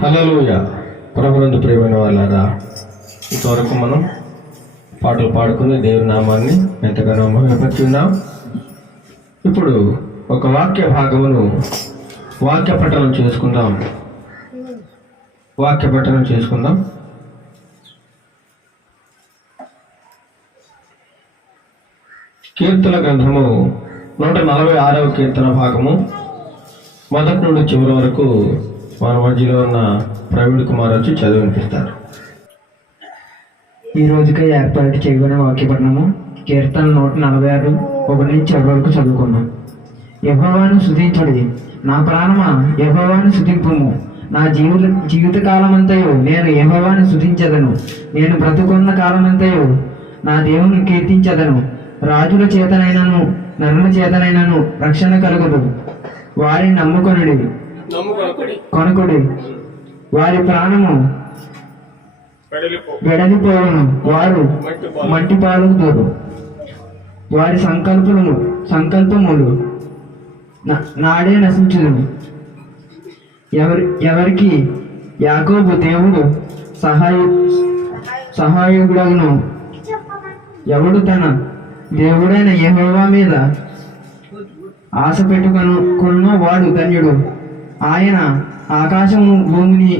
హల్లెలూయా. ప్రభునందు ప్రియమైన వాళ్ళారా, ఇంతవరకు మనం పాటలు పాడుకుని దేవుని నామాన్ని ఎంతగానో మహిమపరుచున్నాం. ఇప్పుడు ఒక వాక్య భాగమును వాక్య పఠనం చేసుకుందాం. కీర్తన గ్రంథము 146వ కీర్తన భాగము మొదటి నుండి చివరి వరకు మన మధ్యలో ఉన్న ప్రవీణ్ కుమార్ వచ్చి చదివినిపిస్తారు. ఈ రోజుకై ఏర్పాటు చేయబడిన వాక్యపట్నము కీర్తన 146 1 నుంచి 7 వరకు చదువుకున్నాం. యెహోవాను స్తుతించుడి, నా ప్రాణమా యెహోవాను స్తుతింపుము. నా జీవిత కాలమంతయు నేను యెహోవాను స్తుతించెదను. నేను బ్రతుకున్న కాలమంతయు నా దేవుని కీర్తించెదను. రాజుల చేతనైనను నరుల చేతనైనను రక్షణ కలుగదు. వారిని కొనుకుడి, వారి ప్రాణము వెడలిపోవును. వారు మంటి పాలుగుతారు. వారి సంకల్పములు నాడే నశించును. ఎవరికి యాకోబు దేవుడు సహాయకుడగును. ఎవడు తన దేవుడైన యెహోవా మీద ఆశ పెట్టుకొనున్న వాడు ధన్యుడు. ఆయన ఆకాశము, భూమిని,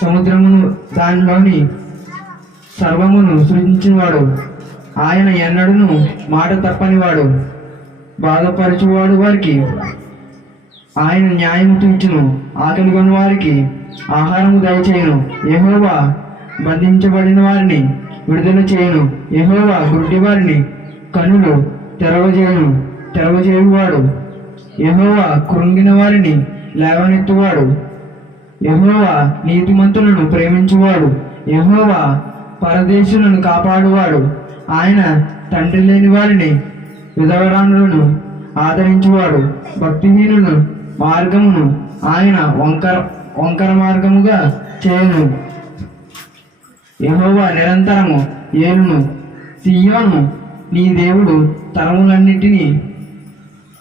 సముద్రమును, దానిలోని సర్వమును సృజించినవాడు. ఆయన ఎన్నడూను మాట తప్పనివాడు. బాధపరచువాడు వారికి ఆయన న్యాయము తీర్చును. ఆకలిగొని వారికి ఆహారము దయచేయును. యెహోవా బంధించబడిన వారిని విడుదల చేయును. యెహోవా గుడ్డి వారిని కనులు తెరవజేయువాడు. యెహోవా కృంగిన వారిని లేవనెత్తువాడు. యెహోవా నీతిమంతులను ప్రేమించువాడు. యెహోవా పరదేశులను కాపాడువాడు. ఆయన తండ్రి లేని వారిని విధవరానులను ఆదరించువాడు. భక్తిహీనుల మార్గమును ఆయన వంకర మార్గముగా చేయును. యెహోవా నిరంతరము ఏలును. సియోను నీ దేవుడు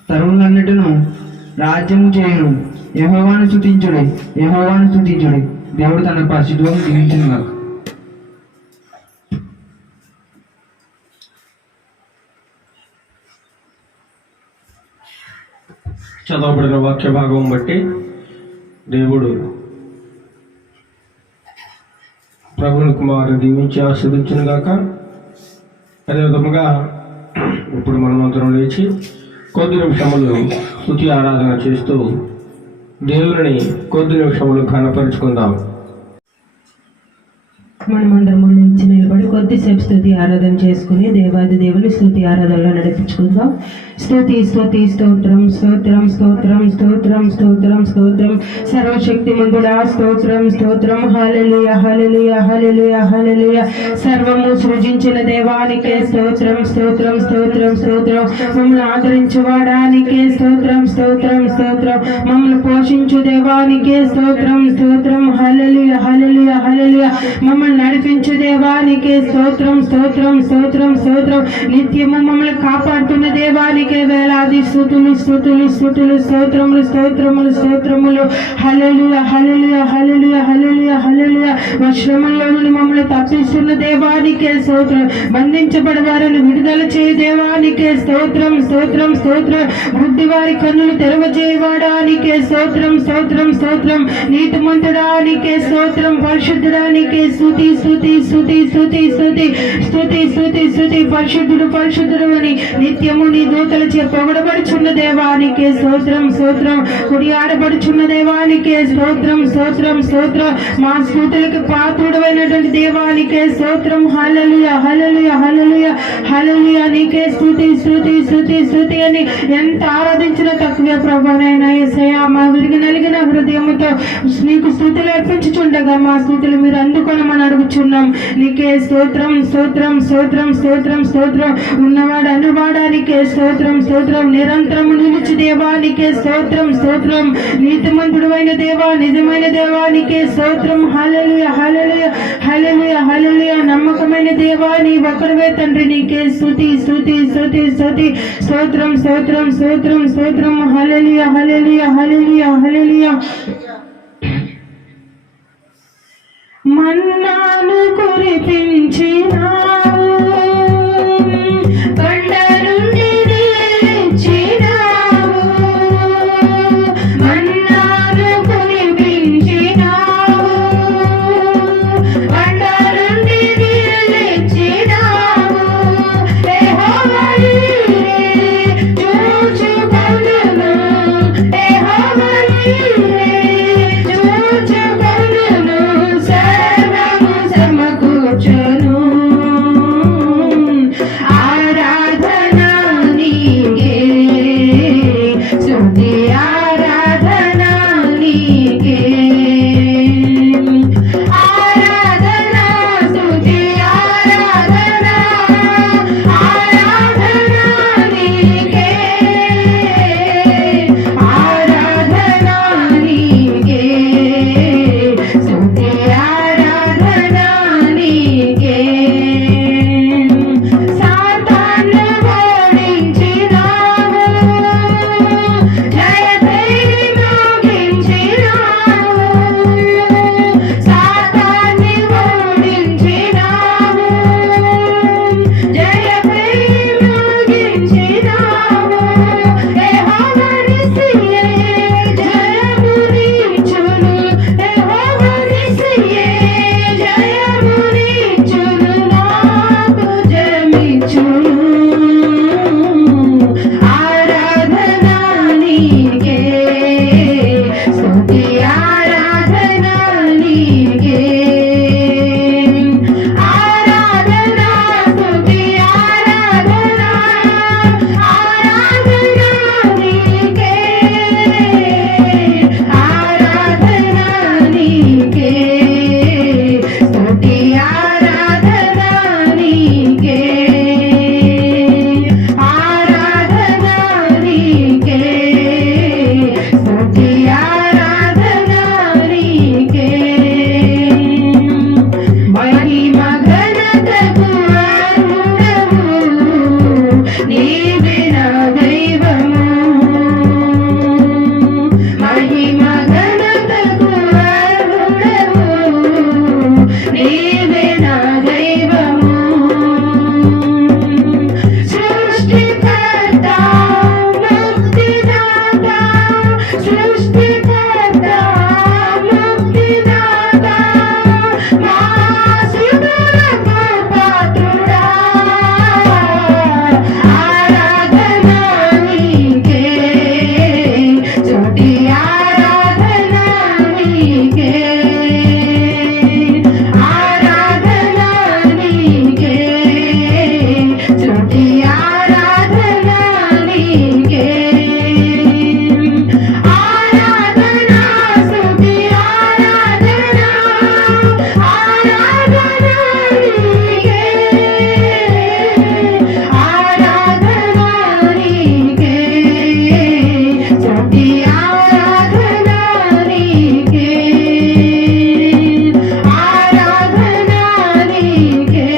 తరములన్నిటిను రాజ్యము చేయును. యెహోవాను స్తుతించుడి. దేవుడు తన పరిశుద్ధులను దీవించును. చదవబడిన వాక్య భాగం బట్టి దేవుడు ప్రవీణ్ కుమార్ దీవించి ఆస్వాదించును గాక. అదేవిధముగా ఇప్పుడు మనమందరం లేచి కొద్ది నిమిషములు స్తుతి ఆరాధన చేస్తూ దేవుని కొద్ది నిమిషములు ఘనపరుచుకుందాం. మనమందరం నుంచి నిలబడి కొద్దిసేపు స్తుతి ఆరాధన చేసుకుని దేవాది దేవుని స్తుతి ఆరాధనలో నడిపించుకుందాం. స్తుతి స్తుతి స్తోత్రం స్తోత్రం స్తోత్రం స్తోత్రం స్తోత్రం స్తోత్రం సర్వశక్తి మంతుడా స్తోత్రం స్తోత్రం. హల్లెలూయా హల్లెలూయా హల్లెలూయా హల్లెలూయా. సర్వము సృజించిన దేవానికే స్తోత్రం స్తోత్రం స్తోత్రం స్తోత్రం. మమ్మల్ని ఆదరించువాడానికే స్తోత్రం స్తోత్రం స్తోత్రం. మమ్మల్ని పోషించు దేవానికే స్తోత్రం స్తోత్రం. హల్లెలూయా హల్లెలూయా హల్లెలూయా. మమ్మల్ని నడిపించు దేవానికే స్తోత్రం స్తోత్రం స్తోత్రం స్తోత్రం. నిత్యము మమ్మల్ని కాపాడుతున్న దేవానికే వేలాది స్తుతులు స్తుతులు స్తుతులు స్తోత్రములు స్తోత్రములు స్తోత్రములు. హల్లెలూయా హల్లెలూయా హల్లెలూయా హల్లెలూయా హల్లెలూయా. శ్రమల్లో నుండి మమ్మల్ని తప్పిస్తున్న దేవానికే స్తోత్రం. బంధించబడి వారిని విడుదల చేయ దేవానికే స్తోత్రం స్తోత్రం స్తోత్రం. బుద్ధి వారి కన్నులు తెరవజేయవాడానికే స్తోత్రం స్తోత్రం స్తోత్రం. నీతిమంతుడానికే స్తోత్రం. పరిశుద్ధుడానికే స్తుతి స్తుతి స్తుతి స్తుతి స్తుతి స్తుతి స్తుతి స్తుతి. పరిశుద్ధుడు పరిశుద్ధుడు అని నిత్యము నీ దూతలచే పొగడబడుచున్న దేవానికే స్తోత్రం స్తోత్రం. కొడియాడబడుచున్న దేవానికే స్తోత్రం స్తోత్రం స్తోత్రం. మా స్తుతులకు పాత్రుడైనటువంటి దేవానికే స్తోత్రం. హల్లెలూయా హల్లెలూయా హల్లెలూయా హల్లెలూయా. నీకే స్తుతి స్తుతి స్తుతి స్తుతి అని ఎంత ఆరాధించిన తక్కువే ప్రభువైన యేసయ్యా. మా విరిగి నలిగిన హృదయముతో నీకు స్తుతులు అర్పించుచుండగా మా స్తుతులు మీరు అందుకొనమని అడుగుచున్నాం. నీకే స్తోత్రం స్తోత్రం స్తోత్రం స్తోత్రం స్తోత్రం. ఉన్నవాడు అనువాడానికే స్తోత్రం స్తోత్రం. నిరంతరము నిలిచి దేవానికే స్తోత్రం స్తోత్రం. నీతిమంతుడు అయిన దేవా నిజమైన దేవానికే స్తోత్రం. హల్లెలూయా హల్లెలూయా హల్లెలూయా హల్లెలూయా. నమ్మకమైన దేవా నీ ఒక్కడివే తండ్రి. నీకే స్తుతి స్తుతి స్తుతి స్తుతి స్తోత్రం స్తోత్రం స్తోత్రం స్తోత్రం. హల్లెలూయా హల్లెలూయా హల్లెలూయా హల్లెలూయా. మన్నాను కురిపించినావు, కొండ నుండి దిగిచ్చినావు. మన్నాను కురిపించినావు, కొండ నుండి దిగిచ్చినావు. యెహోవా నీవే చూచుకొనును, యెహోవా నీవే చూచుకొనును. సర్వము సమకూర్చును. ఆరాధన నీకే, స్తుతి ఆరాధన నీకే. ఆరాధన స్తుతి ఆరాధన, ఆరాధన నీకే. ఆరాధన నీకే, స్తుతి ఆరాధన నీకే. సాతాను ఓడించినావు, జయభేరి మ్రోగించినావు. సాతాన్ని ఓడించినావు, జయభేరి మ్రోగించినావు. యెహోవా నిస్సియే జయమునిచ్చును, యెహోవా నిస్సియే జయమునిచ్చును. నాకు జయమిచ్చును. ఆరాధన నీకే, స్తుతి ఆరాధన నీకే. ఆరాధన స్తుతి ఆరాధన, ఆరాధన నీకే. ఆరాధన నీకే, స్తుతి ఆరాధన నీకే. ఆరాధన నీకే, స్తుతి ఆరాధన నీకే. మహిమ ఘనతకు అర్హుడవు, నీవే నా దైవము. మహిమ ఘనతకు అర్హుడవు, నీవే నా దైవము. సృష్టికర్త ముక్తిదాత, సృష్టికర్త ముక్తిదాత, మహాసుతులకు పాత్రుడా. ఆరాధన నీకే, స్తుతి ఆరాధన నీకే. ఆరాధన నీకే, స్తుతి ఆరాధన నీకే. ఆరాధన స్తుతి ఆరాధన, ఆరాధన నీకే. ఆరాధన నీకే, స్తుతి ఆరాధన నీకే. ఆరాధన నీకే,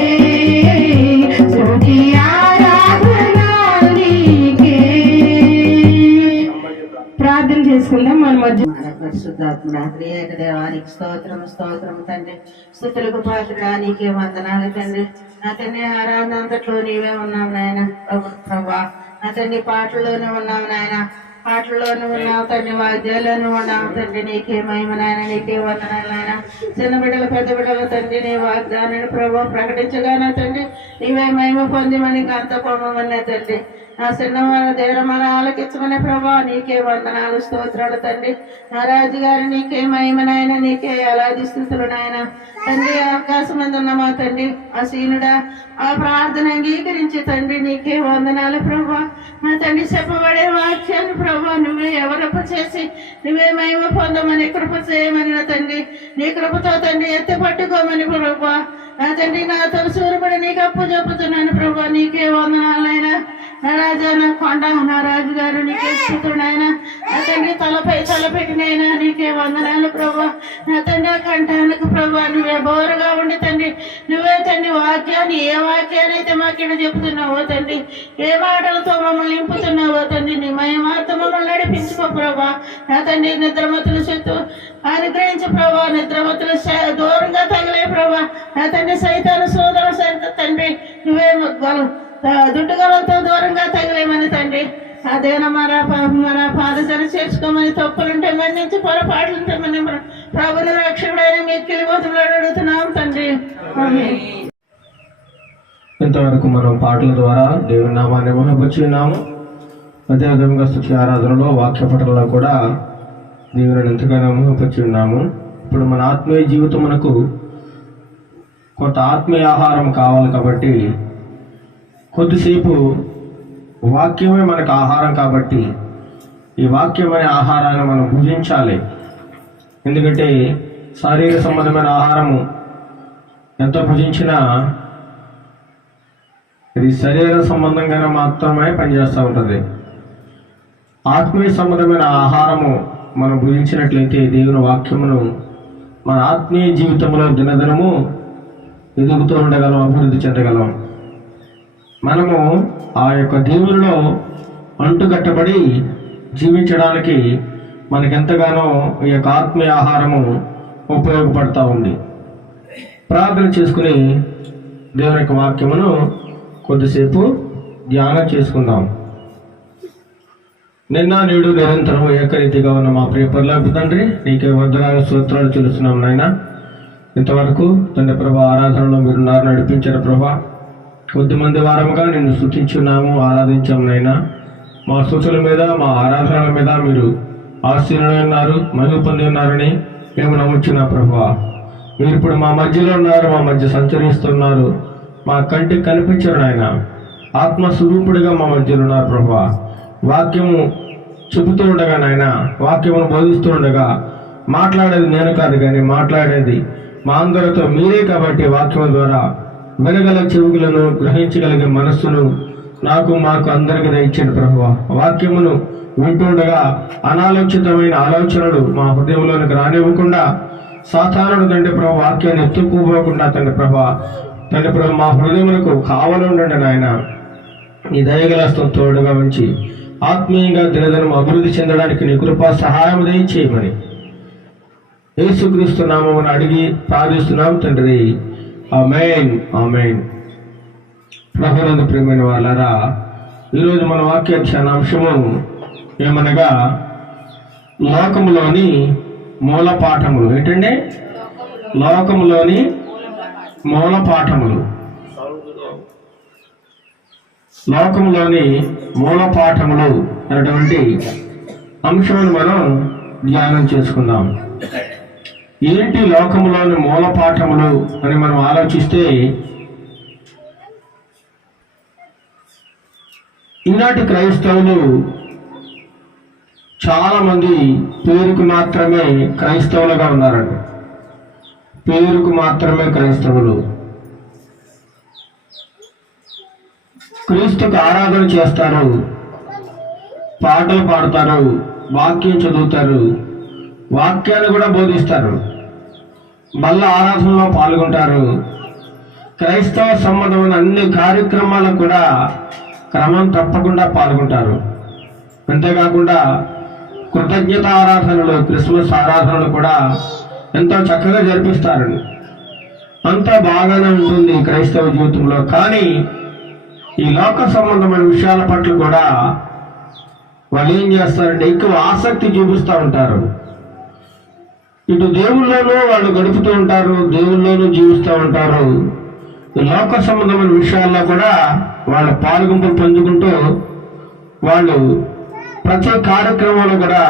స్తుతి ఆరాధన నీకే. ప్రార్థన చేసుకుందాం మన మధ్య. మన పరిశుద్ధాత్మ ప్రియేక దేవానికి స్తోత్రం స్తోత్రం తండ్రి. స్తుతులకు పాత్రుడా నీకే వందనాలు తండ్రి. నా తండ్రి ఆరాధన అంతట్లో నీవే ఉన్నావు నాయన. ప్రభా నా తండ్రి పాటల్లోనే ఉన్నావు నాయన, పాటల్లోనూ ఉన్నావు తండ్రి, వాద్యాల్లోనూ ఉన్నావు తండ్రి. నీకే మహిమ నాయన, నీకే వందనాలు నాయన. చిన్న బిడ్డలు పెద్ద బిడ్డలు తండ్రి నీ వాగ్దానాన్ని ప్రభావ ప్రకటించగానే తండ్రి నీవే మహిమ పొందిమని గంత పొమ్మనే తండ్రి. నా చిన్నవాళ్ళ దేవుడు మన ఆలకించమనే ప్రభా నీకే వందనాలు స్తోత్రాలు తండ్రి. నా రాజుగారు నీకే మహిమ నాయన, నీకే అలాది స్థుతులు నాయన. తండ్రి అవకాశం ఉన్న మా తండ్రి ఆ సీనుడా ఆ ప్రార్థన అంగీకరించి తండ్రి నీకే వందనాలు ప్రభా. మా తండ్రి చెప్పబడే వాక్యాన్ని ప్రభా నువ్వే ఎవరొప్ప చేసి నువ్వే మహిమ పొందమని కృప చేయమని నా తండ్రి, నీ కృపతో తండ్రి ఎత్తి పట్టుకోమని ప్రభా. నా తండ్రి నాతో సూర్యపడి నీకు అప్పు చెప్పుతున్నాను ప్రభా, నీకే వందనాలైనా. నా రాజా నా కొండ నా రాజుగారు నీకే స్థుతుడైనా. నా తండ్రి తలపై తలపెట్టినైనా నీకే వందనాలు ప్రభా. నా తండ్రి ఆ కంఠానికి ప్రభా నువ్వే బోరుగా ఉండి తండ్రి నువ్వే తండ్రి వాక్యాన్ని ఏ వాక్యాన్ని అయితే మాకిడ చెబుతున్నావో తండ్రి, ఏ మాటలతో మమ్మల్ని నింపుతున్నావో తండ్రి, నీ మహిమార్త మమ్మల్ని నడిపించుకో ప్రభా. నా తండ్రి నిద్రమతుల శక్తు అనుగ్రహించి ప్రభా, నిద్రమతుల దూరంగా తగిలే ప్రభా. నా తండ్రి సైతాను సోదర సైత తండ్రి నువ్వే దుడ్డుగలతో దూరంగా తగిలేమని తండ్రి. అదేనా మన పాదసరి చేర్చుకోమని, తప్పులుంటే మన్నించి పొరపాట్లుంటే మన ప్రభుని రక్షకుడైన మిక్కిలి వదులు అడుగుతున్నాం తండ్రి. ఆమేన్. ఇంతవరకు మనం పాటల ద్వారా దేవుని నామాన్ని మహిమపరిచినాము. అదేవిధంగా స్తుతి ఆరాధనలో వాక్య పఠనంలో కూడా దేవుని ఎంతగానో మహిమపరిచి ఉన్నాము. ఇప్పుడు మన ఆత్మీయ జీవితమునకు కొంత ఆత్మీయ ఆహారం కావాలి కాబట్టి కొద్దిసేపు వాక్యమే మనకు ఆహారం కాబట్టి ఈ వాక్యమైన ఆహారాన్ని మనం భుజించాలి. ఎందుకంటే శారీరక సంబంధమైన ఆహారము ఎంత భుజించినా ఇది శరీర సంబంధంగానే మాత్రమే పనిచేస్తూ ఉంటుంది. ఆత్మీయ సంబంధమైన ఆహారము మనం భుజించినట్లయితే దేవుని వాక్యమును మన ఆత్మీయ జీవితంలో దినదినము ఎదుగుతూ ఉండగలం, అభివృద్ధి చెందగలం. మనము ఆ యొక్క దేవునిలో అంటుకట్టబడి జీవించడానికి మనకెంతగానో ఈ యొక్క ఆత్మీయ ఆహారము ఉపయోగపడుతూ ఉంది. ప్రార్థన చేసుకుని దేవుని యొక్క వాక్యమును కొద్దిసేపు ధ్యానం చేసుకుందాం. నిన్న నేడు నిరంతరం ఏకరీతిగా ఉన్న మా ప్రియ పరలోకపు తండ్రి, నీకే వందనాలు స్తోత్రాలు చెల్లిస్తున్నాం నాయన. ఇంతవరకు తండ్రి ప్రభా ఆరాధనలో మీరు నడిపించారు ప్రభా. కొద్దిమంది వారముగా నిన్ను స్తుతించున్నాము, ఆరాధించాము నాయన. మా స్తుతుల మీద, మా ఆరాధనల మీద మీరు ఆశీర్వాదం ఉన్నారు, మహిమ పొంది ఉన్నారని మేము నమ్ముచున్నా ప్రభా. మీరు ఇప్పుడు మా మధ్యలో ఉన్నారు, మా మధ్య సంచరిస్తున్నారు, మా కంటికి కనిపించరు నాయన. ఆత్మస్వరూపుడిగా మా మధ్యలో ఉన్నారు ప్రభా. వాక్యము చెబుతూ ఉండగా నాయన, వాక్యమును బోధిస్తూ ఉండగా మాట్లాడేది నేను కాదు కానీ మాట్లాడేది మా అందరితో మీరే కాబట్టి వాక్యం ద్వారా వినగల చెవులను, గ్రహించగలిగే మనస్సును నాకు మాకు అందరికీ దయచేయండి ప్రభువా. వాక్యమును వింటుండగా అనాలోచితమైన ఆలోచనలు మా హృదయంలోనికి రానివ్వకుండా, సాధారణ తండ్రి ప్రభు వాక్యాన్ని ఎత్తుకుపోకుండా తండ్రి ప్రభా మా హృదయములకు కావాలండి నాయన. ఈ దయగలస్తం తోడుగా ఉంచి ఆత్మీయంగా దినదినం అభివృద్ధి చెందడానికి నీ కృపా సహాయం దయచేయమని యేసుక్రీస్తు నామమున అడిగి ప్రార్థిస్తున్నాం తండ్రి. ఆమేన్, ఆమేన్. ప్రభునందు ప్రియమైన వాళ్ళారా, ఈరోజు మన వాక్య ధ్యానాంశము ఏమనగా లోకములోని మూల పాఠములు. ఏంటండి? లోకములోని మూల పాఠములు. లోకంలోని మూల పాఠములు అనేటువంటి అంశాన్ని మనం ధ్యానం చేసుకుందాం. ఏంటి లోకంలోని మూల పాఠములు అని మనం ఆలోచిస్తే, ఈనాటి క్రైస్తవులు చాలా మంది పేరుకు మాత్రమే క్రైస్తవులుగా ఉన్నారండి. పేరుకు మాత్రమే క్రైస్తవులు. క్రీస్తుకు ఆరాధన చేస్తారు, పాటలు పాడతారు, వాక్యం చదువుతారు, వాక్యాన్ని కూడా బోధిస్తారు, బల్ల ఆరాధనలో పాల్గొంటారు. క్రైస్తవ సంబంధమైన అన్ని కార్యక్రమాలకు కూడా క్రమం తప్పకుండా పాల్గొంటారు. అంతేకాకుండా కృతజ్ఞత ఆరాధనలు, క్రిస్మస్ ఆరాధనలు కూడా ఎంతో చక్కగా జరిపిస్తారండి. అంతా బాగానే ఉంటుంది క్రైస్తవ జీవితంలో. కానీ ఈ లోక సంబంధమైన విషయాల పట్ల కూడా వాళ్ళు ఏం చేస్తారంటే ఎక్కువ ఆసక్తి చూపిస్తూ ఉంటారు. ఇటు దేవుళ్ళలోనూ వాళ్ళు గడుపుతూ ఉంటారు, దేవుళ్ళలోనూ జీవిస్తూ ఉంటారు. ఈ లోక సంబంధమైన విషయాల్లో కూడా వాళ్ళ పాల్గొంపులు పొందుకుంటూ వాళ్ళు ప్రతి కార్యక్రమంలో కూడా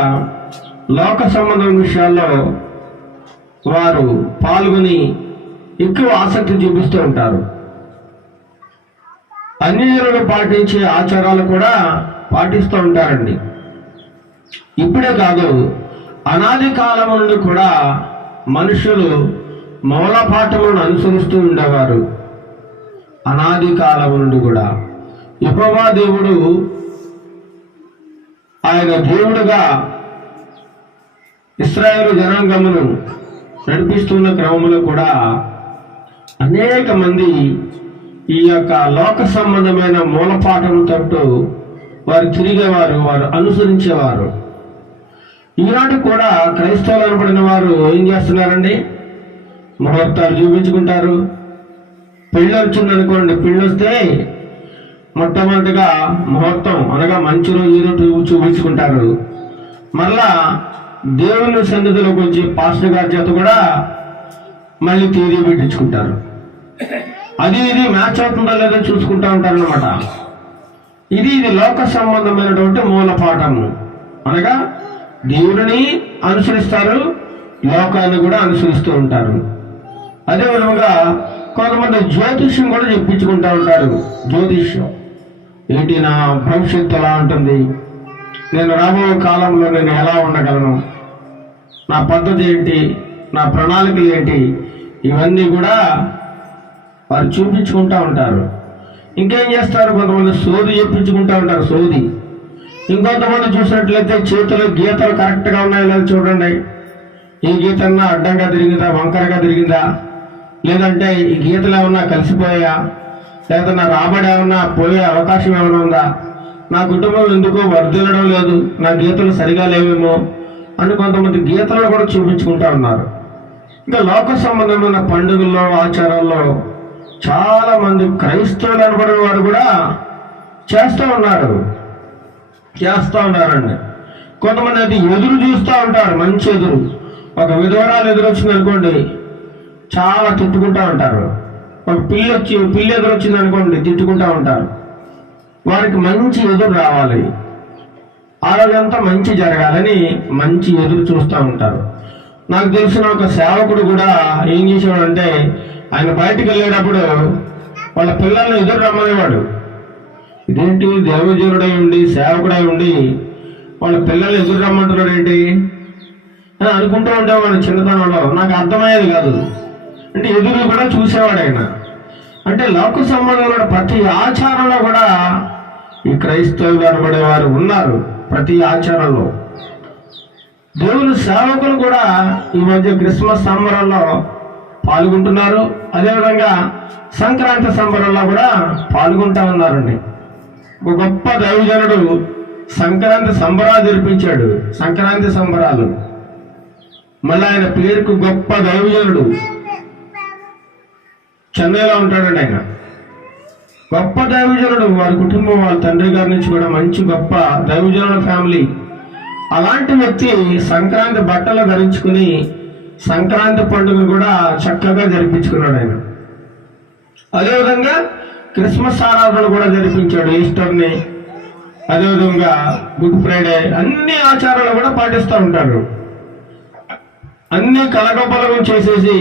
లోక సంబంధమైన విషయాల్లో వారు పాల్గొని ఎక్కువ ఆసక్తి చూపిస్తూ ఉంటారు. అన్యజనులు పాటించే ఆచారాలు కూడా పాటిస్తూ ఉంటారండి. ఇప్పుడే కాదు, అనాది కాలం నుండి కూడా మనుషులు మూల పాఠములను అనుసరిస్తూ ఉండేవారు. అనాది కాలం నుండి కూడా యెహోవా దేవుడు ఆయన దేవుడుగా ఇశ్రాయేలు జనాంగమును నడిపిస్తున్న క్రమంలో కూడా అనేక మంది ఈ యొక్క లోక సంబంధమైన మూలపాఠం తట్టు వారు తిరిగేవారు, వారు అనుసరించేవారు. ఈనాడు కూడా క్రైస్తవులు అనబడిన వారు ఏం చేస్తున్నారండి? ముహూర్తాలు చూపించుకుంటారు. పెళ్ళి వచ్చిందనుకోండి, పెళ్ళి వస్తే మొట్టమొదటిగా ముహూర్తం అనగా మంచి రోజు ఏదో చూపించుకుంటారు. మళ్ళా దేవుని సన్నిధిలోకి వచ్చి పాస్టర్ గారి చేత కూడా మళ్ళీ తేదీ పెట్టించుకుంటారు. అది ఇది మ్యాచ్ అవుతుందో లేదో చూసుకుంటూ ఉంటారు అనమాట. ఇది లోక సంబంధమైనటువంటి మూల పాఠము. అనగా దేవుడిని అనుసరిస్తారు, లోకాన్ని కూడా అనుసరిస్తూ ఉంటారు. అదే విధంగా కొంతమంది జ్యోతిష్యం కూడా చెప్పించుకుంటూ ఉంటారు. జ్యోతిష్యం ఏంటి, నా భవిష్యత్తు ఎలా ఉంటుంది, నేను రాబోయే కాలంలో నేను ఎలా ఉండగలను, నా పద్ధతి ఏంటి, నా ప్రణాళికలు ఏంటి, ఇవన్నీ కూడా వారు చూపించుకుంటూ ఉంటారు. ఇంకేం చేస్తారు, కొంతమంది సోది చెప్పించుకుంటూ ఉంటారు. సోది. ఇంకొంతమంది చూసినట్లయితే చేతిలో గీతలు కరెక్ట్గా ఉన్నాయో లేదో చూడండి. ఈ గీతన్నా అడ్డంగా తిరిగిందా, వంకరగా తిరిగిందా, లేదంటే ఈ గీతలు ఏమన్నా కలిసిపోయా, లేదా నా రాబడి ఏమన్నా పోయే అవకాశం ఏమైనా ఉందా, నా కుటుంబం ఎందుకో వర్ధిల్లడం లేదు, నా గీతలు సరిగా లేవేమో అని కొంతమంది గీతలను కూడా చూపించుకుంటూ ఉన్నారు. ఇంకా లోక సంబంధమైన పండుగల్లో, ఆచారాల్లో చాలా మంది క్రైస్తవులు అనబడిన వారు కూడా చేస్తూ ఉన్నారండి. కొంతమంది అది ఎదురు చూస్తూ ఉంటారు. మంచి ఎదురు, ఒక విధవరాలు ఎదురు వచ్చింది అనుకోండి, చాలా తిట్టుకుంటూ ఉంటారు. ఒక పిల్లి ఎదురు వచ్చింది అనుకోండి, తిట్టుకుంటూ ఉంటారు. వారికి మంచి ఎదురు రావాలి, ఆ రోజంతా మంచి జరగాలని మంచి ఎదురు చూస్తూ ఉంటారు. నాకు తెలిసిన ఒక సేవకుడు కూడా ఏం చేసేవాడంటే, ఆయన బయటికి వెళ్ళేటప్పుడు వాళ్ళ పిల్లల్ని ఎదురు రమ్మనేవాడు. ఇదేంటి, దేవజనుడై ఉండి సేవకుడై ఉండి వాళ్ళ పిల్లల్ని ఎదురు రమ్మంటున్నాడు ఏంటి అని అనుకుంటూ ఉండేవాడు చిన్నతనంలో. నాకు అర్థమయ్యేది కాదు. అంటే ఎదురు కూడా చూసేవాడు ఆయన. అంటే లోక సంబంధమైన ప్రతి ఆచారంలో కూడా ఈ క్రైస్తవులు అనబడేవారు ఉన్నారు. ప్రతి ఆచారంలో దేవుని సేవకులు కూడా ఈ మధ్య క్రిస్మస్ సంబరంలో పాల్గొంటున్నారు. అదేవిధంగా సంక్రాంతి సంబరంలో కూడా పాల్గొంటా ఉన్నారండి. ఒక గొప్ప దైవజనుడు సంక్రాంతి సంబరాలు జరిపించాడు. సంక్రాంతి సంబరాలు. మళ్ళీ ఆయన పేరుకు గొప్ప దైవజనుడు. చెన్నైలో ఉంటాడండి ఆయన. గొప్ప దైవజనుడు. వారి కుటుంబం, వాళ్ళ తండ్రి గారి నుంచి కూడా మంచి గొప్ప దైవజనుల ఫ్యామిలీ. అలాంటి వ్యక్తి సంక్రాంతి బట్టలు ధరించుకుని సంక్రాంతి పండుగను కూడా చక్కగా జరిపించుకున్నాడు ఆయన. అదేవిధంగా క్రిస్మస్ ఆరాధన కూడా జరిపించాడు. ఈస్టర్ని, అదేవిధంగా గుడ్ ఫ్రైడే, అన్ని ఆచారాలు కూడా పాటిస్తూ ఉంటాడు. అన్ని కలగొప్పలగం చేసేసి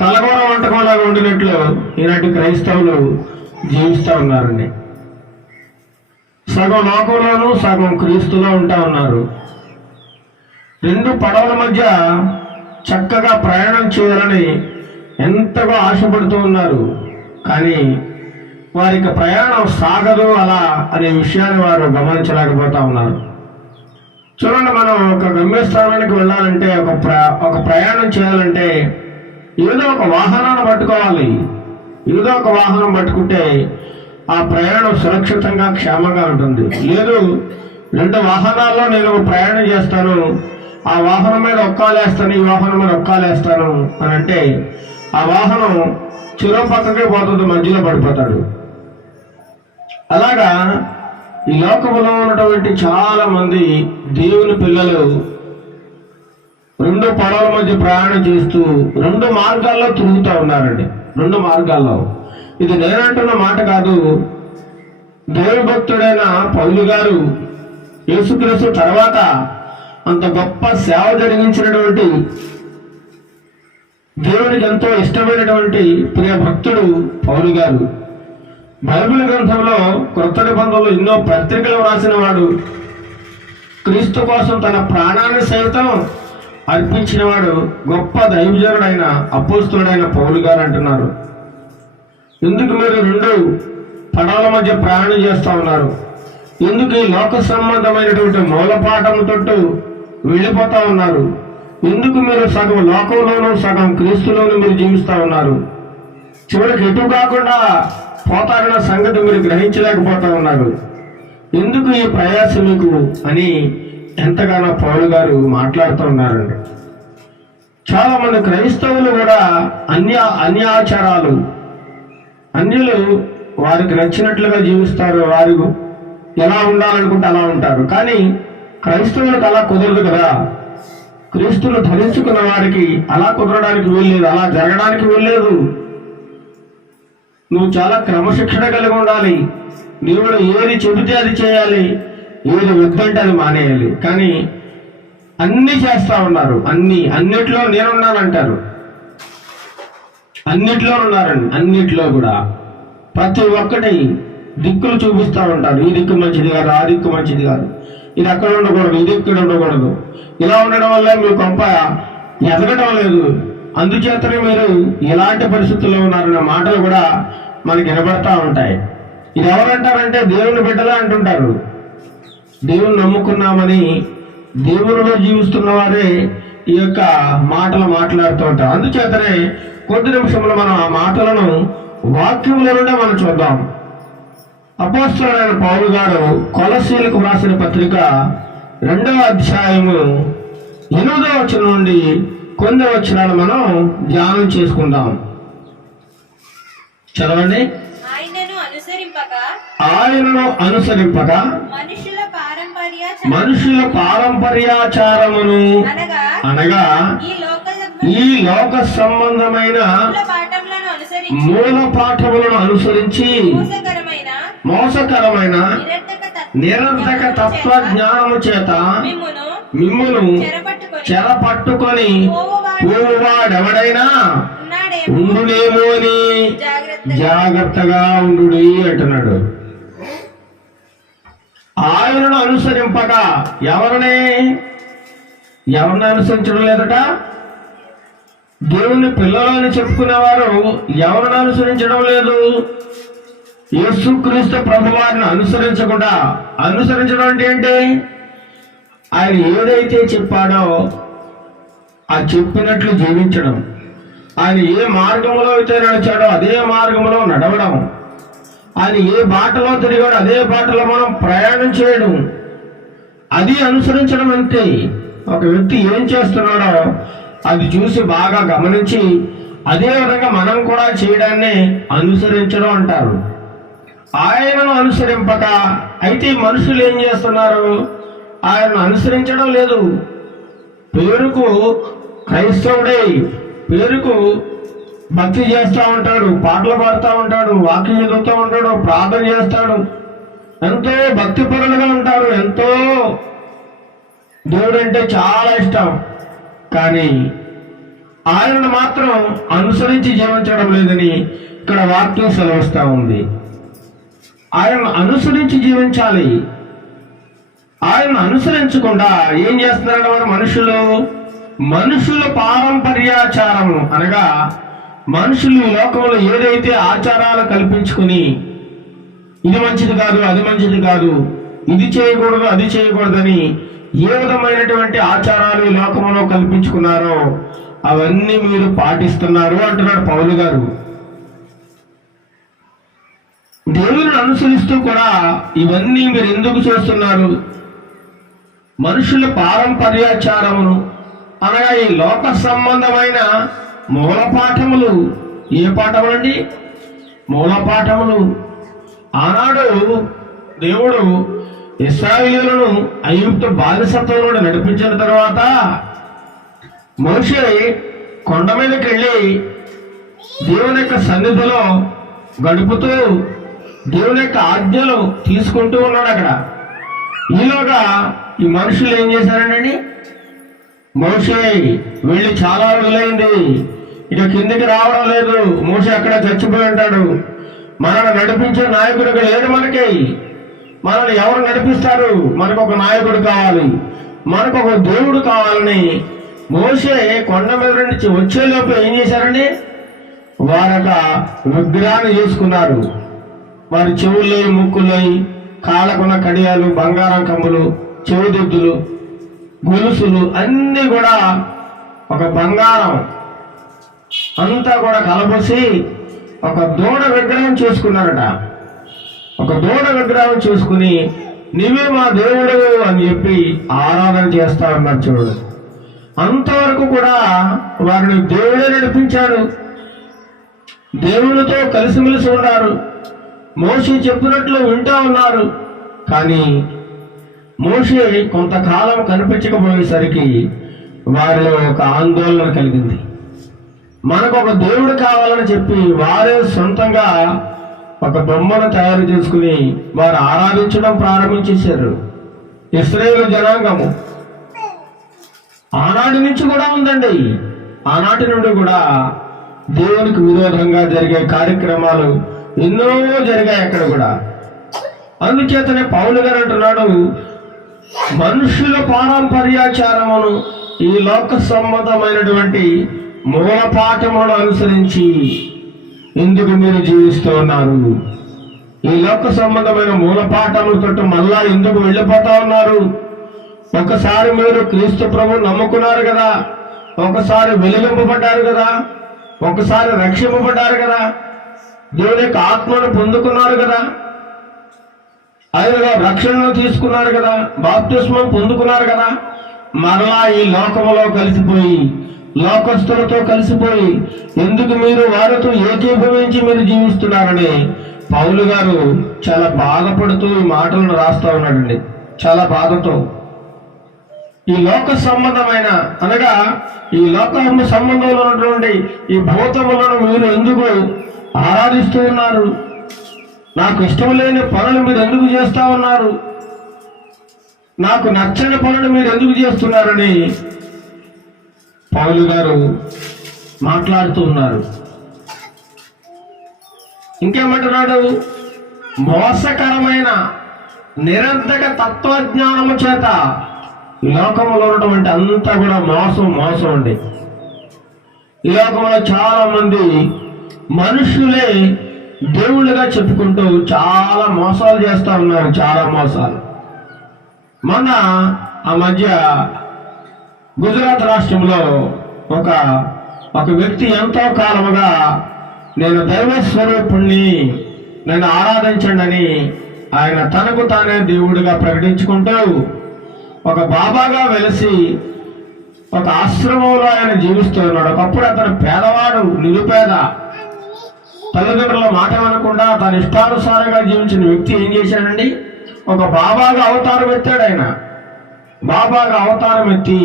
కలగూర వంటకంలాగా ఉండినట్లు ఈనాటి క్రైస్తవులు జీవిస్తూ ఉన్నారండి. సగం లోకంలోనూ సగం క్రీస్తులో ఉంటా ఉన్నారు. రెండు పడవల మధ్య చక్కగా ప్రయాణం చేయాలని ఎంతగా ఆశపడుతూ ఉన్నారు. కానీ వారికి ప్రయాణం సాగదు అలా అనే విషయాన్ని వారు గమనించలేకపోతా ఉన్నారు. చూడండి, మనం ఒక గమ్యస్థానానికి వెళ్ళాలంటే, ఒక ప్రయాణం చేయాలంటే ఏదో ఒక వాహనాన్ని పట్టుకోవాలి. ఏదో ఒక వాహనం పట్టుకుంటే ఆ ప్రయాణం సురక్షితంగా క్షేమంగా ఉంటుంది. లేదు, రెండు వాహనాల్లో నేను ప్రయాణం చేస్తాను, ఆ వాహనం మీద ఒక్కాలేస్తాను, ఈ వాహనం మీద ఒక్కాలేస్తాను అని అంటే ఆ వాహనం చెరువు పక్కకే పోతుంది, మధ్యలో పడిపోతాడు. అలాగా ఈ లోకంలో ఉన్నటువంటి చాలా మంది దేవుని పిల్లలు రెండు పడవల మధ్య ప్రయాణం చేస్తూ రెండు మార్గాల్లో తిరుగుతూ ఉన్నారండి. రెండు మార్గాల్లో. ఇది నేనంటున్న మాట కాదు. దేవభక్తుడైన పౌలు గారు యేసుక్రీస్తు తర్వాత అంత గొప్ప సేవ జరిగించినటువంటి, దేవునికి ఎంతో ఇష్టమైనటువంటి ప్రియ భక్తుడు పౌలు గారు. బైబిల్ గ్రంథంలో క్రొత్త నిబంధనలో ఎన్నో పత్రికలు రాసిన వాడు. క్రీస్తు కోసం తన ప్రాణాన్ని సైతం అర్పించిన వాడు గొప్ప దైవజనుడైన అపోస్తులుడైన పౌలు గారు అంటున్నారు. ఎందుకు మీరు రెండు పడవల మధ్య ప్రయాణం చేస్తూ ఉన్నారు? ఎందుకు ఈ లోక సంబంధమైనటువంటి మూలపాఠం తోటి వెళ్ళిపోతా ఉన్నారు? ఎందుకు మీరు సగం లోకంలోనూ సగం క్రీస్తులోనూ మీరు జీవిస్తూ ఉన్నారు? చివరికి ఎటు కాకుండా పోతారన్న సంగతి మీరు గ్రహించలేకపోతా ఉన్నారు. ఎందుకు ఈ ప్రయాసం మీకు అని ఎంతగానో పౌలు గారు మాట్లాడుతూ ఉన్నారండి. చాలా మంది క్రైస్తవులు కూడా అన్యాచారాలు, అన్యులు వారికి నచ్చినట్లుగా జీవిస్తారు, వారు ఎలా ఉండాలనుకుంటే అలా ఉంటారు. కానీ క్రైస్తవులకు అలా కుదరదు కదా. క్రీస్తును ధరించుకున్న వారికి అలా కుదరడానికి వీల్లేదు, అలా జరగడానికి వీల్లేదు. నువ్వు చాలా క్రమశిక్షణ కలిగి ఉండాలి. దేవుడు ఏది చెబితే అది చేయాలి, ఏది వద్దంటే అది మానేయాలి. కానీ అన్నీ చేస్తా ఉన్నారు. అన్నిట్లో నేనున్నానంటారు. అన్నిట్లో ఉన్నారండి. అన్నిట్లో కూడా ప్రతి ఒక్కటి దిక్కులు చూపిస్తూ ఉంటారు. ఈ దిక్కు మంచిది కాదు, ఆ దిక్కు మంచిది కాదు, ఇది అక్కడ ఉండకూడదు, ఇది ఇక్కడ ఉండకూడదు. ఇలా ఉండడం వల్ల మీరు కొంప ఎదగడం లేదు, అందుచేతనే మీరు ఎలాంటి పరిస్థితుల్లో ఉన్నారన్న మాటలు కూడా మనకి వినబడతా ఉంటాయి. ఇది ఎవరంటారంటే దేవుని బిడ్డలే అంటుంటారు. దేవుని నమ్ముకున్నామని దేవునిలో జీవిస్తున్న వారే ఈ యొక్క మాటలు మాట్లాడుతూ ఉంటారు. అందుచేతనే కొద్ది నిమిషంలో మనం ఆ మాటలను వాక్యంలో నుండే మనం చూద్దాం. అపోస్తలుడైన పౌలు గారు కొలస్సీలకు వ్రాసిన పత్రిక 2వ అధ్యాయము 8వ వచనం నుండి కొన్ని వచనాలు మనం ధ్యానం చేసుకుందాం. చదవండి. ఆయనను అనుసరింపక మనుషుల పారంపర్యాచారమును అనగా ఈ లోక సంబంధమైన మూల పాఠములను అనుసరించి మోసకరమైన నిరర్థక తత్వజ్ఞానము చేత మిమ్మును చెరపట్టుకొని పోవాడెవడైనా ఉండునేమో అని జాగ్రత్తగా ఉండు అంటున్నాడు. ఆయనను అనుసరింపక ఎవరిని అనుసరించడం లేదట. దేవుని పిల్లలని చెప్పుకునేవారు ఎవరిని అనుసరించడం లేదు. యేసుక్రీస్తు ప్రభువారిని అనుసరించకుండా, అనుసరించడం అంటే ఏంటి? ఆయన ఏదైతే చెప్పాడో ఆ చెప్పినట్లు జీవించడం, ఆయన ఏ మార్గంలో అయితే నడిచాడో అదే మార్గంలో నడవడం, ఆయన ఏ బాటలో తిరిగాడో అదే బాటలో మనం ప్రయాణం చేయడం, అది అనుసరించడం. అంటే ఒక వ్యక్తి ఏం చేస్తున్నాడో అది చూసి బాగా గమనించి అదే విధంగా మనం కూడా చేయడాన్ని అనుసరించడం అంటారు. ఆయనను అనుసరింపక, అయితే మనుషులు ఏం చేస్తున్నారు? ఆయనను అనుసరించడం లేదు. పేరుకు క్రైస్తవుడై, పేరుకు భక్తి చేస్తూ ఉంటాడు, పాటలు పాడుతూ ఉంటాడు, వాక్యం చదువుతూ ఉంటాడు, ప్రార్థన చేస్తాడు, ఎంతో భక్తి పరులుగా ఉంటారు, ఎంతో దేవుడు అంటే చాలా ఇష్టం. కానీ ఆయనను మాత్రం అనుసరించి జీవించడం లేదని ఇక్కడ వాక్యం సెలవిస్తూ ఉంది. ఆయనను అనుసరించి జీవించాలి. ఆయనను అనుసరించకుండా ఏం చేస్తున్నాడు వారు? మనుషుల పారంపర్యాచారము అనగా మనుషులు ఈ లోకంలో ఏదైతే ఆచారాలు కల్పించుకుని ఇది మంచిది కాదు, అది మంచిది కాదు, ఇది చేయకూడదు, అది చేయకూడదని ఏ విధమైనటువంటి ఆచారాలు ఈ లోకంలో కల్పించుకున్నారో అవన్నీ మీరు పాటిస్తున్నారు అంటున్నాడు పౌలు గారు. దేవుని అనుసరిస్తూ కూడా ఇవన్నీ మీరు ఎందుకు చేస్తున్నారు? మనుషుల పారంపర్యాచారమును అనగా ఈ లోక సంబంధమైన మూల పాఠములు. ఏ పాఠములండి? మూల పాఠములు. ఆనాడు దేవుడు ఇశ్రాయేలును ఐగుప్తు బానిసత్వం నుండి నడిపించిన తర్వాత మోషే కొండ మీదకి వెళ్ళి దేవుని యొక్క సన్నిధిలో గడుపుతూ దేవుని యొక్క ఆజ్ఞలు తీసుకుంటూ ఉన్నాడు. అక్కడ ఈలోగా ఈ మనుషులు ఏం చేశారండి? మోషే వెళ్ళి చాలా రోజులైంది, ఇక కిందికి రావడం లేదు, మోషే అక్కడ చచ్చిపోయి ఉంటాడు, మనల్ని నడిపించే నాయకుడు లేడు, మనల్ని ఎవరు నడిపిస్తారు? మనకు ఒక నాయకుడు కావాలి, మనకు ఒక దేవుడు కావాలని మోషే కొండ మీద నుంచి వచ్చేలోపు ఏం చేశారండి? వారొక విగ్రహాన్ని చేసుకున్నారు. వారి చెవుల్లో, ముక్కుల్లో, కాళ్ళకున్న కడియాలు, బంగారం కమ్ములు, చెవుదిద్దులు, గొలుసులు అన్నీ కూడా ఒక బంగారం అంతా కూడా కలబోసి ఒక దూడ విగ్రహం చేసుకున్నారట. ఒక దూడ విగ్రహం చేసుకుని నీవే మా దేవుడు అని చెప్పి ఆరాధన చేస్తా ఉన్నారు. చూడు, అంతవరకు కూడా వారిని దేవుడే నడిపించాడు. దేవునితో కలిసిమెలిసి ఉన్నారు. మోషే చెప్పినట్లు వింటా ఉన్నారు. కానీ మోషే కొంతకాలం కనిపించకపోయేసరికి వారిలో ఒక ఆందోళన కలిగింది. మనకు ఒక దేవుడు కావాలని చెప్పి వారే సొంతంగా ఒక బొమ్మను తయారు చేసుకుని వారు ఆరాధించడం ప్రారంభించేశారు. ఇశ్రాయేలు జనాంగము ఆనాటి నుంచి కూడా ఉందండి. ఆనాటి నుండి కూడా దేవునికి విరోధంగా జరిగే కార్యక్రమాలు ఎన్నో జరిగాయి అక్కడ కూడా. అందుచేతనే పౌలు గారు అంటున్నాడు, మనుషుల పారంపర్యాచారమును ఈ లోక సంబంధమైనటువంటి మూలపాఠములను అనుసరించి ఎందుకు మీరు జీవిస్తూ ఉన్నారు? ఈ లోక సంబంధమైన మూలపాఠములతో మళ్ళా ఎందుకు వెళ్ళిపోతా ఉన్నారు? ఒకసారి మీరు క్రీస్తు ప్రభు నమ్ముకున్నారు కదా, ఒకసారి వెలిగింపబడ్డారు కదా, ఒకసారి రక్షింపబడ్డారు కదా, దేవుని యొక్క ఆత్మను పొందుకున్నారు కదా, ఆయన రక్షణను తీసుకున్నారు కదా, బాప్తిస్మం పొందుకున్నారు కదా, మరలా ఈ లోకములో కలిసిపోయి లోకస్తులతో కలిసిపోయి ఎందుకు మీరు వారితో ఏకీభవించి మీరు జీవిస్తున్నారని పౌలు గారు చాలా బాధపడుతూ ఈ మాటలను రాస్తా ఉన్నాడండి. చాలా బాధతో ఈ లోక సంబంధమైన అనగా ఈ లోక సంబంధంలో ఉన్నటువంటి ఈ భూతములను మీరు ఎందుకు ఆరాధిస్తూ ఉన్నారు? నాకు ఇష్టం లేని పనులు మీరు ఎందుకు చేస్తా ఉన్నారు? నాకు నచ్చని పనులు మీరు ఎందుకు చేస్తున్నారని పౌలు గారు మాట్లాడుతూ ఉన్నారు. ఇంకేమంటున్నాడు? మోసకరమైన నిరర్ధక తత్వజ్ఞానము చేత ఈ లోకంలో ఉన్నటువంటి అంతా కూడా మోసం అండి. ఈ లోకంలో చాలా మంది మనుషులే దేవుళ్ళుగా చెప్పుకుంటూ చాలా మోసాలు చేస్తూ ఉన్నారు. చాలా మోసాలు. మొన్న ఆ మధ్య గుజరాత్ రాష్ట్రంలో ఒక వ్యక్తి ఎంతో కాలముగా నేను దైవ స్వరూపుణ్ణి, నన్ను ఆరాధించండి అని ఆయన తనకు తానే దేవుడిగా ప్రకటించుకుంటూ ఒక బాబాగా వెలిసి ఒక ఆశ్రమంలో ఆయన జీవిస్తూ ఉన్నాడు. ఒకప్పుడు అతను పేదవాడు, నిరుపేద, తల్లిదండ్రుల మాట వినకుండా తన ఇష్టానుసారంగా జీవించిన వ్యక్తి ఏం చేశాడండి? ఒక బాబాగా అవతారం ఎత్తాడు. ఆయన బాబాగా అవతారం ఎత్తి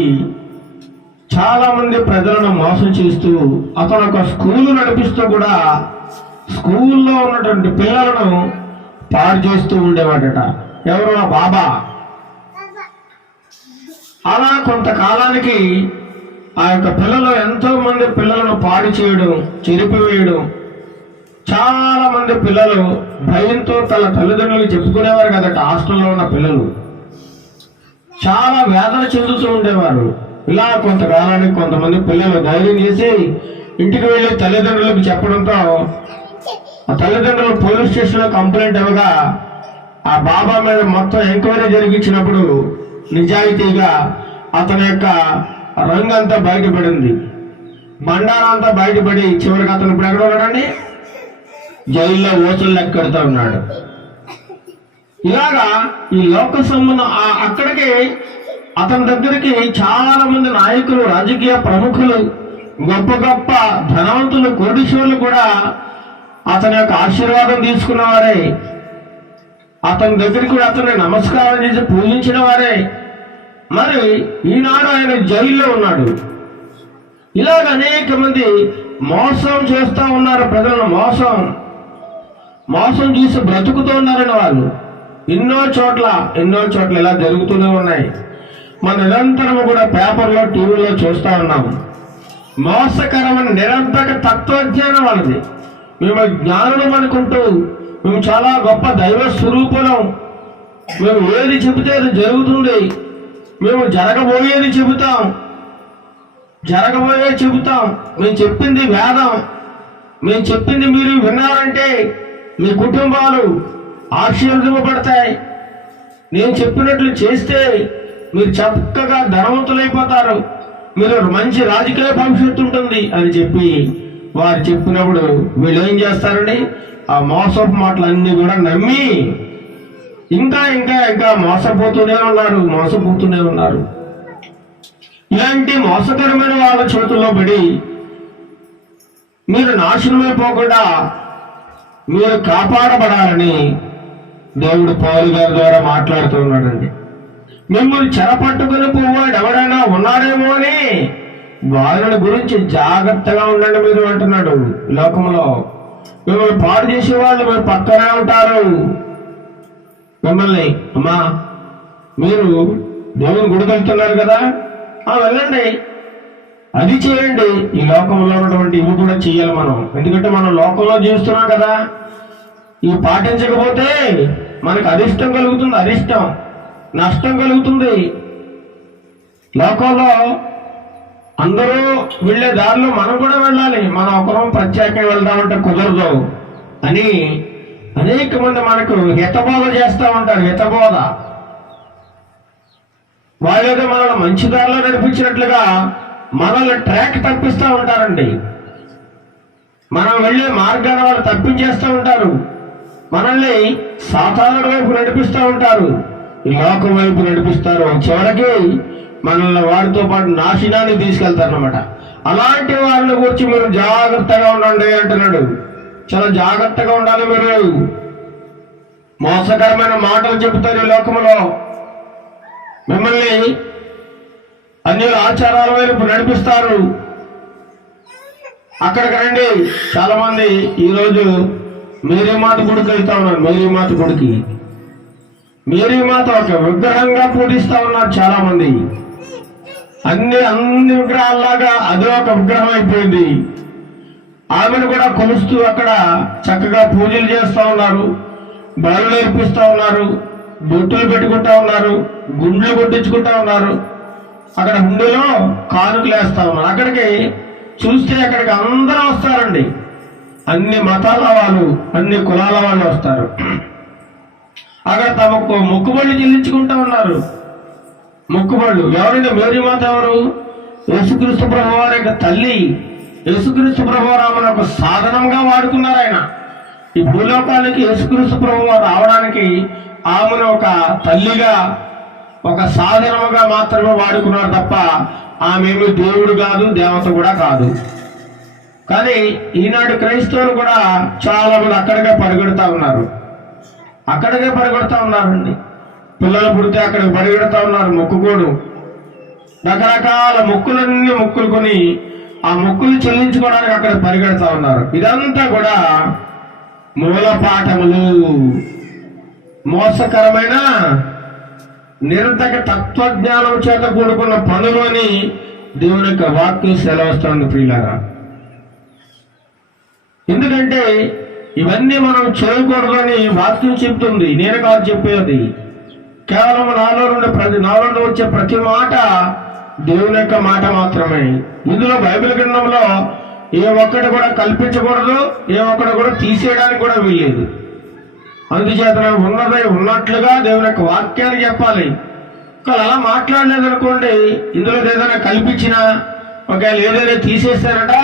చాలా మంది ప్రజలను మోసం చేస్తూ అతను ఒక స్కూలు నడిపిస్తూ కూడా స్కూల్లో ఉన్నటువంటి పిల్లలను పాడు చేస్తూ ఉండేవాడట. ఎవరు? ఆ బాబా. అలా కొంతకాలానికి ఆ యొక్క పిల్లలు ఎంతో మంది పిల్లలను పాడు చేయడం, చెరిపివేయడం, చాలా మంది పిల్లలు భయంతో తన తల్లిదండ్రులకు చెప్పుకునేవారు కదట. హాస్టల్లో ఉన్న పిల్లలు చాలా వేదన చెందుతూ ఉండేవారు. ఇలా కొంతకాలానికి కొంతమంది పిల్లలు ధైర్యం చేసి ఇంటికి వెళ్ళి తల్లిదండ్రులకు చెప్పడంతో ఆ తల్లిదండ్రులు పోలీస్ స్టేషన్లో కంప్లైంట్ ఇవ్వగా ఆ బాబా మీద మొత్తం ఎంక్వైరీ జరిగించినప్పుడు నిజాయితీగా అతని యొక్క రంగు అంతా బయటపడింది, బండారం అంతా బయటపడి చివరికి అతను ఇప్పుడు ఎక్కడ ఉన్నాడండి? జైల్లో ఓచలు లెక్కెడుతూ ఉన్నాడు. ఇలాగా ఈ లోక సంబంధం అక్కడికి అతని దగ్గరికి చాలా మంది నాయకులు, రాజకీయ ప్రముఖులు, గొప్ప గొప్ప ధనవంతులు, కోటీశ్వరులు కూడా అతని యొక్క ఆశీర్వాదం తీసుకున్న వారే, అతని దగ్గరికి కూడా అతన్ని నమస్కారం చేసి పూజించిన వారే. మరి ఈనాడు ఆయన జైల్లో ఉన్నాడు. ఇలాగ అనేక మంది మోసం చేస్తూ ఉన్నారు. ప్రజలను మోసం చేసి బ్రతుకుతూ ఉన్నారని వాళ్ళు ఎన్నో చోట్ల ఇలా జరుగుతూనే ఉన్నాయి. మన నిరంతరము కూడా పేపర్లో, టీవీలో చూస్తూ ఉన్నాము. మోసకరమైన నిరంతర తత్వజ్ఞానం వాళ్ళది. మేము జ్ఞానులం అనుకుంటూ మేము చాలా గొప్ప దైవ స్వరూపులం, మేము ఏది చెబితే అది జరుగుతుంది, మేము జరగబోయేది చెబుతాం, మేము చెప్పింది వేదం, మేము చెప్పింది మీరు విన్నారంటే మీ కుటుంబాలు ఆశీర్వదింపబడతాయి, నేను చెప్పినట్లు చేస్తే మీరు చక్కగా ధనవంతులైపోతారు, మీరు మంచి రాజకీయ భవిష్యత్తు ఉంటుంది అని చెప్పి వారు చెప్పినప్పుడు వీళ్ళు ఏం చేస్తారండి? ఆ మోసపు మాటలన్నీ కూడా నమ్మి ఇంకా ఇంకా ఇంకా మోసపోతూనే ఉన్నారు. ఇలాంటి మోసకరమైన వాళ్ళ చేతుల్లో పడి మీరు నాశనమైపోకుండా మీరు కాపాడబడాలని దేవుడు పౌలు గారి ద్వారా మాట్లాడుతూ ఉన్నాడండి. మిమ్మల్ని చెరపట్టుకుని పోవాడు ఎవరైనా ఉన్నారేమో అని వారిని గురించి జాగ్రత్తగా ఉండండి మీరు అంటున్నాడు. లోకంలో మిమ్మల్ని పాడు చేసేవాళ్ళు మీరు పక్కనే ఉంటారు. మిమ్మల్ని అమ్మా మీరు దేవుని గుడికి వెళ్తున్నారు కదా, వెళ్ళండి, అది చేయండి. ఈ లోకంలో ఉన్నటువంటి ఇవి కూడా చెయ్యాలి మనం. ఎందుకంటే మనం లోకంలో జీవిస్తున్నాం కదా. ఇవి పాటించకపోతే మనకు అరిష్టం కలుగుతుంది, నష్టం కలుగుతుంది. లోకంలో అందరూ వెళ్ళే దారిలో మనం కూడా వెళ్ళాలి. మనం ఒకరం ప్రత్యేకంగా వెళ్దామంటే కుదరదు అని అనేక మంది మనకు హితబోధ చేస్తూ ఉంటారు. హితబోధ వాళ్ళేదో మనల్ని మంచి దారిలో నడిపించినట్లుగా మనల్ని ట్రాక్ తప్పిస్తూ ఉంటారండి. మనం వెళ్ళే మార్గాన్ని వాళ్ళు తప్పించేస్తూ ఉంటారు. మనల్ని సాతానుడి వైపు నడిపిస్తూ ఉంటారు, ఈ లోకం వైపు నడిపిస్తారు. చివరికి మనల్ని వారితో పాటు నాశనానికి తీసుకెళ్తారన్నమాట. అలాంటి వారిని గురించి మీరు జాగ్రత్తగా ఉండండి అంటున్నాడు. చాలా జాగ్రత్తగా ఉండాలి. మీరు మోసకరమైన మాటలు చెబుతారు ఈ లోకంలో. మిమ్మల్ని అన్యుల ఆచారాల వైపు నడిపిస్తారు. అక్కడికి రండి. చాలా మంది ఈరోజు మేరీమాత గుడికి వెళ్తా ఉన్నారు. మేరీమాత ఒక విగ్రహంగా పూజిస్తా ఉన్నారు చాలా మంది. అన్ని విగ్రహాల్లాగా అదే ఒక విగ్రహం అయిపోయింది. ఆమెను కూడా కొలుస్తూ అక్కడ చక్కగా పూజలు చేస్తూ ఉన్నారు, బలులు నేర్పిస్తూ ఉన్నారు, బొట్టులు పెట్టుకుంటా ఉన్నారు, గుండ్లు కొట్టించుకుంటా ఉన్నారు. అక్కడ హుండీలో కానుకలు వేస్తా ఉన్నారు. అక్కడికి చూస్తే అక్కడికి అందరూ వస్తారండి. అన్ని మతాల వాళ్ళు, అన్ని కులాల వాళ్ళు వస్తారు. అక్కడ తమకు మొక్కుబళ్ళు చెల్లించుకుంటా ఉన్నారు. మొక్కుబళ్ళు ఎవరైనా మేరీమాత ఎవరు? యేసుక్రీస్తు ప్రభు వారి యొక్క తల్లి. యేసుక్రీస్తు ప్రభు ఆమెను ఒక సాధనంగా వాడుకున్నారు. ఆయన ఈ భూలోకానికి యేసుక్రీస్తు ప్రభు వారు రావడానికి ఆమెను ఒక తల్లిగా, ఒక సాధనముగా మాత్రమే వాడుకున్నారు తప్ప ఆమెమి దేవుడు కాదు, దేవత కూడా కాదు. కానీ ఈనాడు క్రైస్తవులు కూడా చాలా మంది అక్కడికే పరిగెడుతూ ఉన్నారండి. పిల్లలు పుడితే అక్కడికి పరిగెడుతూ ఉన్నారు. మొక్కుకోడు రకరకాల మొక్కులన్నీ మొక్కులుకొని ఆ మొక్కులు చెల్లించుకోవడానికి అక్కడ పరిగెడుతూ ఉన్నారు. ఇదంతా కూడా మూలపాఠములు, మోసకరమైన నిరర్ధక తత్వజ్ఞానం చేత కూడుకున్న పనులు అని దేవుని యొక్క వాక్యం సెలవుస్తోంది ప్రియులారా. ఎందుకంటే ఇవన్నీ మనం చేయకూడదు అని వాక్యం చెప్తుంది, నేను కాదు చెప్పేది. కేవలం నాలో నుండి వచ్చే ప్రతి మాట దేవుని యొక్క మాట మాత్రమే. ఇందులో బైబిల్ గ్రంథంలో ఏ ఒక్కటి కూడా కల్పించకూడదు, ఏ ఒక్కటి కూడా తీసేయడానికి కూడా వీల్లేదు. అందుచేత ఉన్నదే ఉన్నట్లుగా దేవుని యొక్క వాక్యాన్ని చెప్పాలి. ఒకవేళ అలా మాట్లాడలేదనుకోండి, ఇందులో ఏదైనా కల్పించినా, ఒకవేళ ఏదైనా తీసేస్తారట,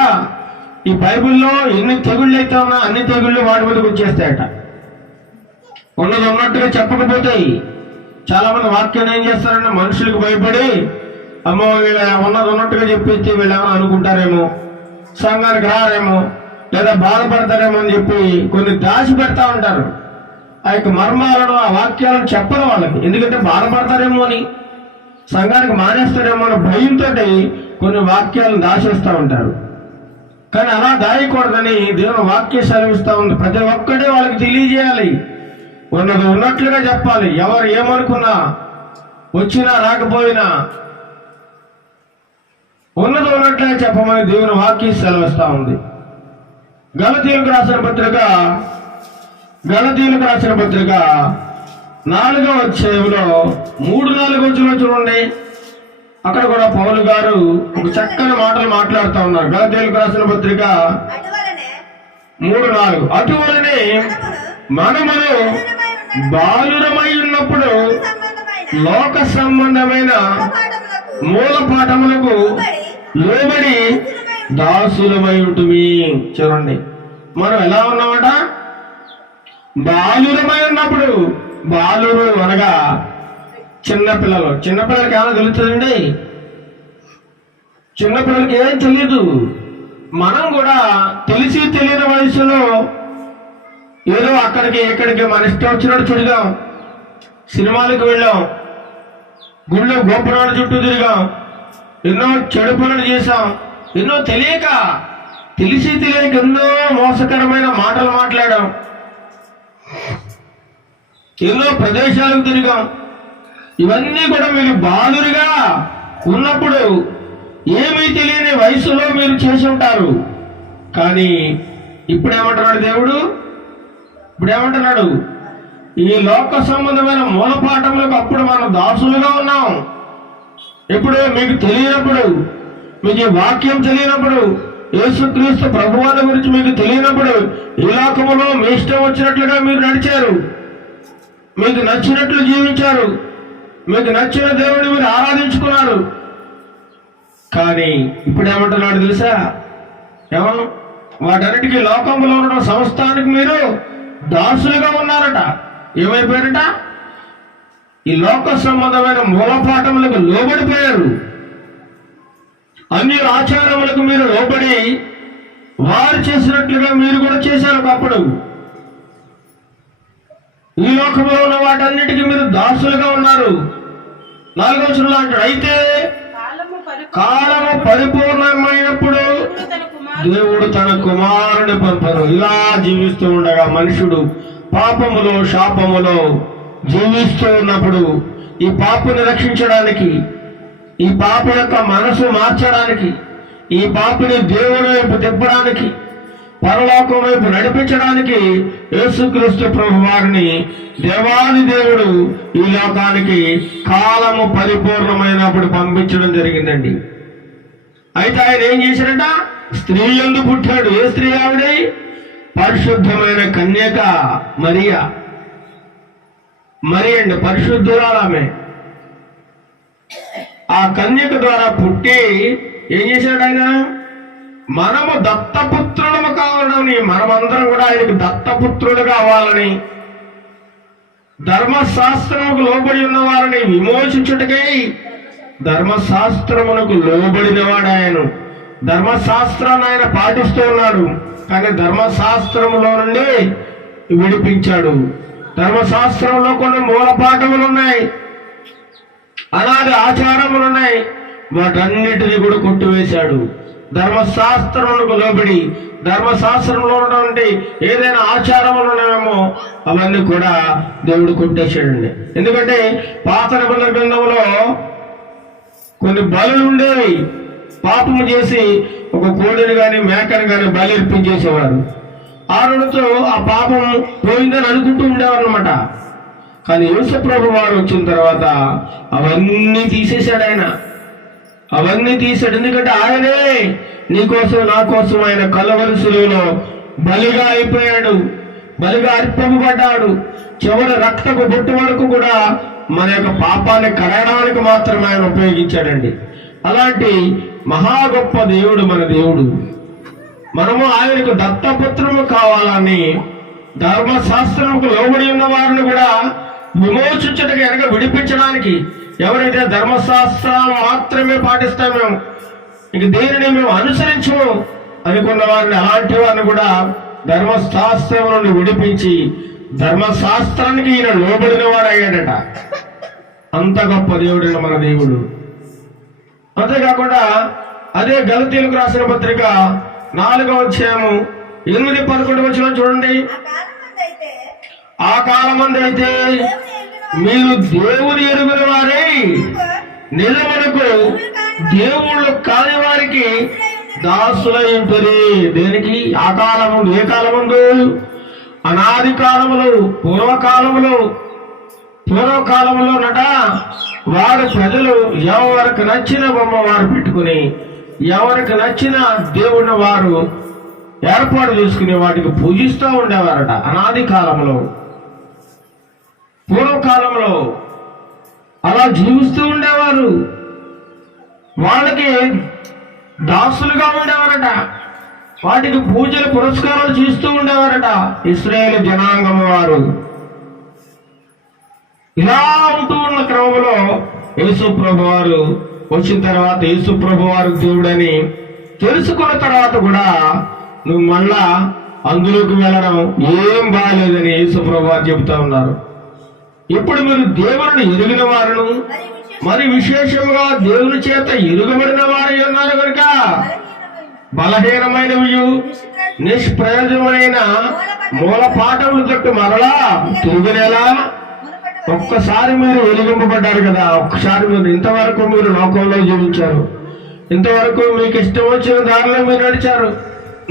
ఈ బైబిల్లో ఎన్ని తెగుళ్ళు అయితే ఉన్నా అన్ని తెగుళ్ళు వాటి మీదకి వచ్చేస్తాయట. ఉన్నది ఉన్నట్టుగా చెప్పకపోతాయి. చాలా మంది వాక్యాన్ని ఏం చేస్తారంటే మనుషులకు భయపడి, అమ్మో వీళ్ళ ఉన్నది ఉన్నట్టుగా చెప్పేస్తే వీళ్ళేమో అనుకుంటారేమో, సంఘానికి రారేమో, లేదా బాధపడతారేమో అని చెప్పి కొన్ని దాచి పెడతా ఉంటారు. ఆ యొక్క మర్మాలను, ఆ వాక్యాలను చెప్పరు వాళ్ళకి. ఎందుకంటే బాధపడతారేమో అని, సంఘానికి మానేస్తారేమో అని భయంతో కొన్ని వాక్యాలను దాచేస్తూ ఉంటారు. కానీ అలా దాయకూడదని దేవుని వాక్యం సెలవిస్తూ ఉంది. ప్రతి ఒక్కటే వాళ్ళకి తెలియజేయాలి, ఉన్నది ఉన్నట్లుగా చెప్పాలి. ఎవరు ఏమనుకున్నా, వచ్చినా రాకపోయినా ఉన్నది ఉన్నట్లుగా చెప్పమని దేవుని వాక్యం సెలవిస్తూ ఉంది. గలతీయులకు రాసిన పత్రిక 4వ అధ్యాయంలో 3-4 వచనాలు చూడండి. అక్కడ కూడా పౌలు గారు ఒక చక్కని మాటలు మాట్లాడుతూ ఉన్నారు. గలతీయులకు రాసిన పత్రిక 3:4 అటువలనే మనమును బాలురమై ఉన్నప్పుడు లోక సంబంధమైన మూల పాఠములకు లోబడి దాసులమై ఉంటుంది. చూడండి, మనం ఎలా ఉన్నామట? బాలురమై ఉన్నప్పుడు బాలురు అనగా చిన్నపిల్లలు. చిన్నపిల్లలకి ఏమైనా తెలుస్తుందండి? చిన్నపిల్లలకి ఏం తెలియదు. మనం కూడా తెలిసి తెలియని వయసులో ఏదో అక్కడికి ఇక్కడికి మన ఇష్టం వచ్చినట్టు తిరిగాం, సినిమాలకు వెళ్ళాం, గుళ్ళో గోపురాల చుట్టూ తిరిగాం, ఎన్నో చెడు పనులు చేశాం, ఎన్నో తెలిసి తెలియక ఎన్నో మోసకరమైన మాటలు మాట్లాడాం, ఎన్నో ప్రదేశాలకు తిరిగాం. ఇవన్నీ కూడా మీరు బాలురుగా ఉన్నప్పుడు ఏమీ తెలియని వయసులో మీరు చేసి ఉంటారు. కానీ ఇప్పుడేమంటున్నాడు దేవుడు? ఇప్పుడేమంటున్నాడు? ఈ లోక సంబంధమైన మూలపాఠములకు అప్పుడు మనం దాసులుగా ఉన్నాం. ఎప్పుడు మీకు తెలియనప్పుడు, మీకు ఈ వాక్యం తెలియనప్పుడు, యేసుక్రీస్తు ప్రభువాల గురించి మీకు తెలియనప్పుడు ఈ లోకములో మీ ఇష్టం వచ్చినట్లుగా మీరు నడిచారు, మీకు నచ్చినట్లు జీవించారు, మీకు నచ్చిన దేవుడిని మీరు ఆరాధించుకున్నారు. కానీ ఇప్పుడు ఏమంటున్నాడు తెలుసా? వాటన్నిటికీ లోకంలో ఉన్న సమస్తానికి మీరు దాసులుగా ఉన్నారట. ఏమైపోయారట? ఈ లోక సంబంధమైన మూలపాఠములకు లోబడిపోయారు. అన్ని ఆచారములకు మీరు లోబడి వారు చేసినట్లుగా మీరు కూడా చేశారు. ఒకప్పుడు ఈ లోకంలో ఉన్న వాటన్నిటికీ మీరు దాసులుగా ఉన్నారు. 4వ వచనంలో అంటాడు, అయితే కాలము పరిపూర్ణమైనప్పుడు దేవుడు తన కుమారుని పంపరు. ఇలా జీవిస్తూ ఉండగా మనుషుడు పాపములో శాపములో జీవిస్తూ ఉన్నప్పుడు ఈ పాపని రక్షించడానికి, ఈ పాప యొక్క మనసు మార్చడానికి, ఈ పాపని దేవుని వైపు తిప్పడానికి, పరలోకం వైపు నడిపించడానికి యేసుక్రీస్తు ప్రభు వారిని దేవాది దేవుడు ఈ లోకానికి కాలము పరిపూర్ణమైనప్పుడు పంపించడం జరిగిందండి. అయితే ఆయన ఏం చేశాడట? స్త్రీ యందు పుట్టాడు. ఏ స్త్రీ ఆవిడ? పరిశుద్ధమైన కన్యక మరియా. మరి అండి పరిశుద్ధురాలు ఆమె. ఆ కన్యక ద్వారా పుట్టి ఏం చేశాడు ఆయన? మనము దత్తపుత్రులము కావాలని, మనమందరం కూడా ఆయనకు దత్తపుత్రులు కావాలని, ధర్మశాస్త్రముకు లోబడి ఉన్న వారిని విమోచించుటకై ధర్మశాస్త్రమునకు లోబడినవాడు ఆయన. ధర్మశాస్త్రాన్ని ఆయన పాటిస్తూ ఉన్నాడు, కానీ ధర్మశాస్త్రములో నుండి విడిపించాడు. ధర్మశాస్త్రంలో కొన్ని మూలపాఠములు ఉన్నాయి, అనాది ఆచారములు ఉన్నాయి, వాటన్నిటినీ కూడా కొట్టివేశాడు. ధర్మశాస్త్రములకు లోబడి ధర్మశాస్త్రంలో ఉన్నటువంటి ఏదైనా ఆచారములు ఉన్నాయేమో అవన్నీ కూడా దేవుడు కొట్టేశాడండి. ఎందుకంటే పాత నిబంధన గ్రంథంలో కొన్ని బలులు ఉండేవి. పాపము చేసి ఒక కోడిని కానీ మేకని కానీ బలి అర్పించేసేవారు. ఆ రోజుతో ఆ పాపం పోయిందని అనుకుంటూ ఉండేవారు అనమాట. కానీ యేసు ప్రభు వారు వచ్చిన తర్వాత అవన్నీ తీసేశాడు ఆయన. అవన్నీ తీసాడు. ఎందుకంటే ఆయనే నీకోసం నా కోసం ఆయన కలవరి శిలువలో బలిగా అయిపోయాడు, బలిగా అర్పింపబడ్డాడు. చివరి రక్తపు బొట్టు వరకు కూడా మన యొక్క పాపాన్ని కడగడానికి మాత్రమే ఆయన ఉపయోగించాడండి. అలాంటి మహా గొప్ప దేవుడు మన దేవుడు. మనము ఆయనకు దత్తపుత్రము కావాలని ధర్మశాస్త్రముకు లోబడి ఉన్న వారిని కూడా విమోచించడానికి వెనక విడిపించడానికి, ఎవరైతే ధర్మశాస్త్రం మాత్రమే పాటిస్తామో ఇంక దేనిని మేము అనుసరించము అనుకున్న వారిని, అలాంటి వారిని కూడా ధర్మశాస్త్రం నుండి విడిపించి ధర్మశాస్త్రానికి ఈయన లోబడిన వాడు అయ్యాడట. అంత గొప్ప దేవుడు మన దేవుడు. అంతేకాకుండా అదే గలతీయులకు రాసిన పత్రిక 4వ అధ్యాయము 8-11 వచనం చూడండి. ఆ కాలమందైతే మీరు దేవుని ఎరుగున వారై నిజమునకు దేవుళ్ళు కాని వారికి దాసులై ఉంటుంది. దేనికి? ఆ కాలము. ఏ కాలముందు? అనాది కాలములు, పూర్వకాలములోనట వారు ప్రజలు ఎవరికి నచ్చిన బొమ్మ వారు పెట్టుకుని, ఎవరికి నచ్చిన దేవుడిని వారు ఏర్పాటు చేసుకుని వాటికి పూజిస్తూ ఉండేవారట. అనాది కాలంలో, పూర్వకాలంలో అలా జీవిస్తూ ఉండేవారు. వాళ్ళకి దాసులుగా ఉండేవారట. వాటికి పూజలు పురస్కారాలు చేస్తూ ఉండేవారట ఇశ్రాయేలు జనాంగం వారు. ఇలా ఉంటూ ఉన్న క్రమంలో యేసు ప్రభు వారు వచ్చిన తర్వాత యేసు ప్రభు వారు దేవుడని తెలుసుకున్న తర్వాత కూడా నువ్వు మళ్ళా అందులోకి వెళ్ళడం ఏం బాగాలేదని యేసు ప్రభు వారు చెబుతా ఉన్నారు. ఇప్పుడు మీరు దేవుని ఎరిగిన వారును మరి విశేషంగా దేవుని చేత ఎరుగబడిన వారై ఉన్నారు కనుక బలహీనమైనవి నిష్ప్రయోజనమైన మూల పాఠములు తట్టు మరలా తిరిగినేలా ఒక్కసారి మీరు వెలిగింపబడ్డారు కదా. ఒక్కసారి మీరు ఇంతవరకు మీరు లోకంలో జీవించారు, ఇంతవరకు మీకు ఇష్టం వచ్చిన దారిలో మీరు నడిచారు,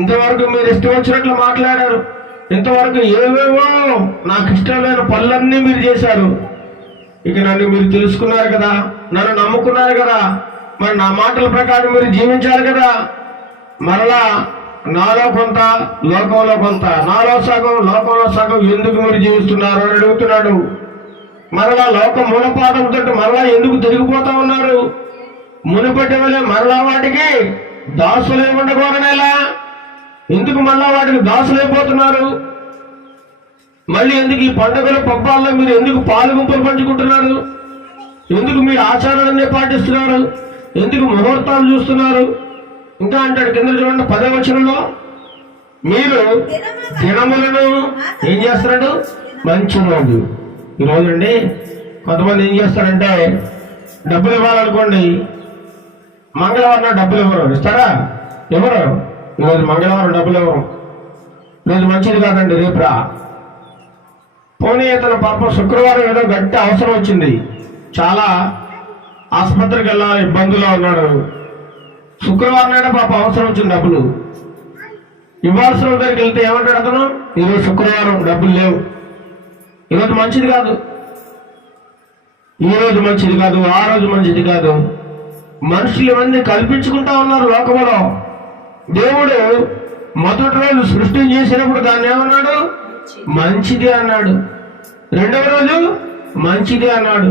ఇంతవరకు మీరు ఇష్టం వచ్చినట్లు మాట్లాడారు, ఇంతవరకు ఏవేవో నాకు ఇష్టమైన పనులన్నీ మీరు చేశారు. ఇక నన్ను మీరు తెలుసుకున్నారు కదా, నన్ను నమ్ముకున్నారు కదా, మరి నా మాటల ప్రకారం మీరు జీవించారు కదా. మరలా నాలో కొంత లోకంలో కొంత, నాలో సగం లోకంలో సగం ఎందుకు మీరు జీవిస్తున్నారు అని అడుగుతున్నాడు. మరలా లోక మూలపాఠంతో మరలా ఎందుకు తిరిగిపోతా ఉన్నారు? మునుపటి వల్ల మరలా వాటికి దాసులై ఉండకూడనేలా? ఎందుకు మళ్ళా వాటికి దాసులైపోతున్నారు? మళ్ళీ ఎందుకు ఈ పండుగల పబ్బాల్లో మీరు ఎందుకు పాలుగుంపులు పంచుకుంటున్నారు? ఎందుకు మీరు ఆచారాలన్నీ పాటిస్తున్నారు? ఎందుకు ముహూర్తాలు చూస్తున్నారు? ఇంకా అంటాడు కింద చూడండి 10వ వచనంలో, మీరు దినములను ఏం చేస్తున్నాడు? మంచి రోజు. ఈరోజు అండి కొంతమంది ఏం చేస్తారంటే డబ్బులు ఇవ్వాలనుకోండి, మంగళవారం డబ్బులు ఇవ్వరు. ఇస్తారా? ఎవరు? ఈరోజు మంగళవారం డబ్బులు ఇవ్వరు, ఈరోజు మంచిది కాదండి, రేపు రా. పోనీ తన పాపం శుక్రవారం ఏదో గట్టి అవసరం వచ్చింది, చాలా ఆసుపత్రికి వెళ్ళాలి, ఇబ్బందుల్లో ఉన్నాడు. శుక్రవారం నాడు పాప అవసరం వచ్చింది, డబ్బులు ఇవ్వాల్సిన దగ్గరికి వెళ్తే ఏమంటాడు అతను? ఈరోజు శుక్రవారం డబ్బులు లేవు, ఈరోజు మంచిది కాదు, ఈ రోజు మంచిది కాదు, ఆ రోజు మంచిది కాదు. మనుషులు ఇవన్నీ కల్పించుకుంటా ఉన్నారు లోకంలో. దేవుడు మొదటి రోజు సృష్టిని చేసినప్పుడు దాన్ని ఏమన్నాడు? మంచిది అన్నాడు. రెండవ రోజు మంచిది అన్నాడు.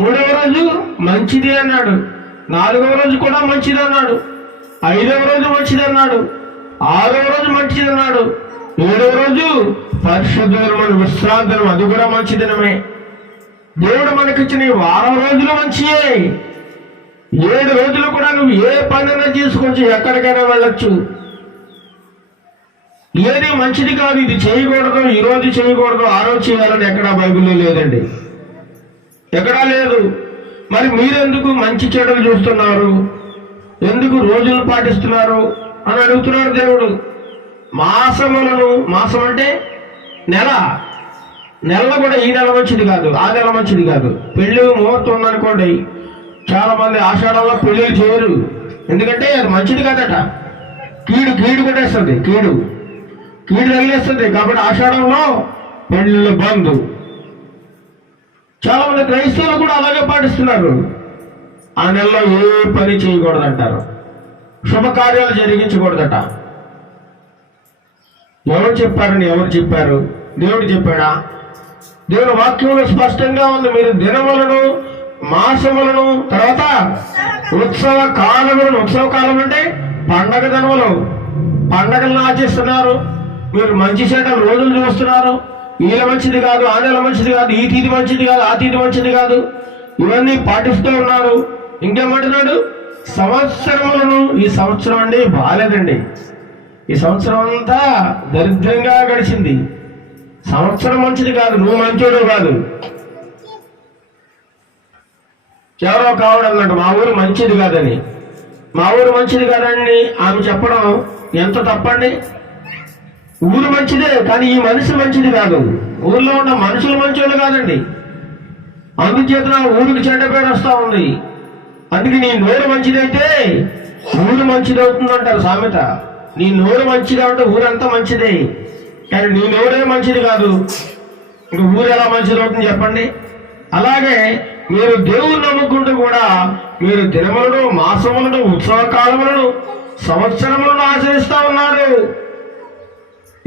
మూడవ రోజు మంచిది అన్నాడు. నాలుగవ రోజు కూడా మంచిది అన్నాడు. ఐదవ రోజు మంచిది అన్నాడు. ఆరవ రోజు మంచిది అన్నాడు. ఏడవ రోజు పరిశుద్ధమైన విశ్రాంతి దినం, అది కూడా మంచి దినమే. దేవుడు మనకిచ్చిన ఈ వారం రోజులు మంచియే. 7 రోజులు కూడా నువ్వు ఏ పనైనా తీసుకొచ్చి ఎక్కడికైనా వెళ్ళొచ్చు. ఏది మంచిది కాదు, ఇది చేయకూడదు, ఈ రోజు చేయకూడదు, ఆ రోజు చేయాలని ఎక్కడా బైబిల్లో లేదండి, ఎక్కడా లేదు. మరి మీరెందుకు మంచి చెడులు చూస్తున్నారు? ఎందుకు రోజులు పాటిస్తున్నారు అని అడుగుతున్నాడు దేవుడు. మాసములను, మాసం అంటే నెలలో కూడా ఈ నెల మంచిది కాదు, ఆ నెల మంచిది కాదు. పెళ్లి ముహూర్తం ఉందనుకోండి, చాలా మంది ఆషాఢంలో పెళ్లిళ్ళు చేయరు, ఎందుకంటే అది మంచిది కాదట. కీడు కొట్టేస్తుంది, కీడు తగిలేస్తుంది. కాబట్టి ఆషాఢంలో పెళ్లిళ్ళు బంద్. చాలా మంది క్రైస్తవులు కూడా అలాగే పాటిస్తున్నారు. ఆ నెలలో ఏ పని చేయకూడదంటారు, శుభకార్యాలు జరిగించకూడదట. ఎవరు చెప్పారని ఎవరు చెప్పారు? దేవుడు చెప్పాడా? దేవుని వాక్యంలో స్పష్టంగా ఉంది. మీరు దినములను, మాసములను, తర్వాత ఉత్సవ కాలములను, ఉత్సవ కాలం అంటే పండగ దినములు, పండగలను ఆచరిస్తున్నారు. మీరు మంచి చెడ్డలు రోజులు చూస్తున్నారు. ఈ నెల మంచిది కాదు, ఆ నెల మంచిది కాదు, ఈ తీది మంచిది కాదు, ఆ తీది మంచిది కాదు, ఇవన్నీ పాటిస్తూ ఉన్నారు. ఇంకేమంటున్నాడు? సంవత్సరములను, ఈ సంవత్సరం అండి బాగాలేదండి, ఈ సంవత్సరం అంతా దరిద్రంగా గడిచింది, సంవత్సరం మంచిది కాదు, నువ్వు మంచోడు కాదు. ఎవరో కావడం అన్నట్టు మా ఊరు మంచిది కాదని, మా ఊరు మంచిది కాదండి ఆమె చెప్పడం ఎంత తప్పండి. ఊరు మంచిదే, కానీ ఈ మనిషి మంచిది కాదు. ఊర్లో ఉన్న మనుషులు మంచోళ్ళు కాదండి. అందుచేత ఊరికి చెడ్డ పేరు వస్తూ ఉంది. అందుకే నీ నోరు మంచిదైతే ఊరు మంచిది అవుతుందంటారు సామెత. నీ నోరు మంచిగా ఉంటే ఊరంతా మంచిదే, కానీ నీ నోరే మంచిది కాదు, ఇంక ఊరు ఎలా మంచిది అవుతుంది చెప్పండి. అలాగే మీరు దేవుని నమ్ముకుంటూ కూడా మీరు దినములను, మాసములను, ఉత్సవ కాలములను, సంవత్సరములను ఆచరిస్తూ ఉన్నారు.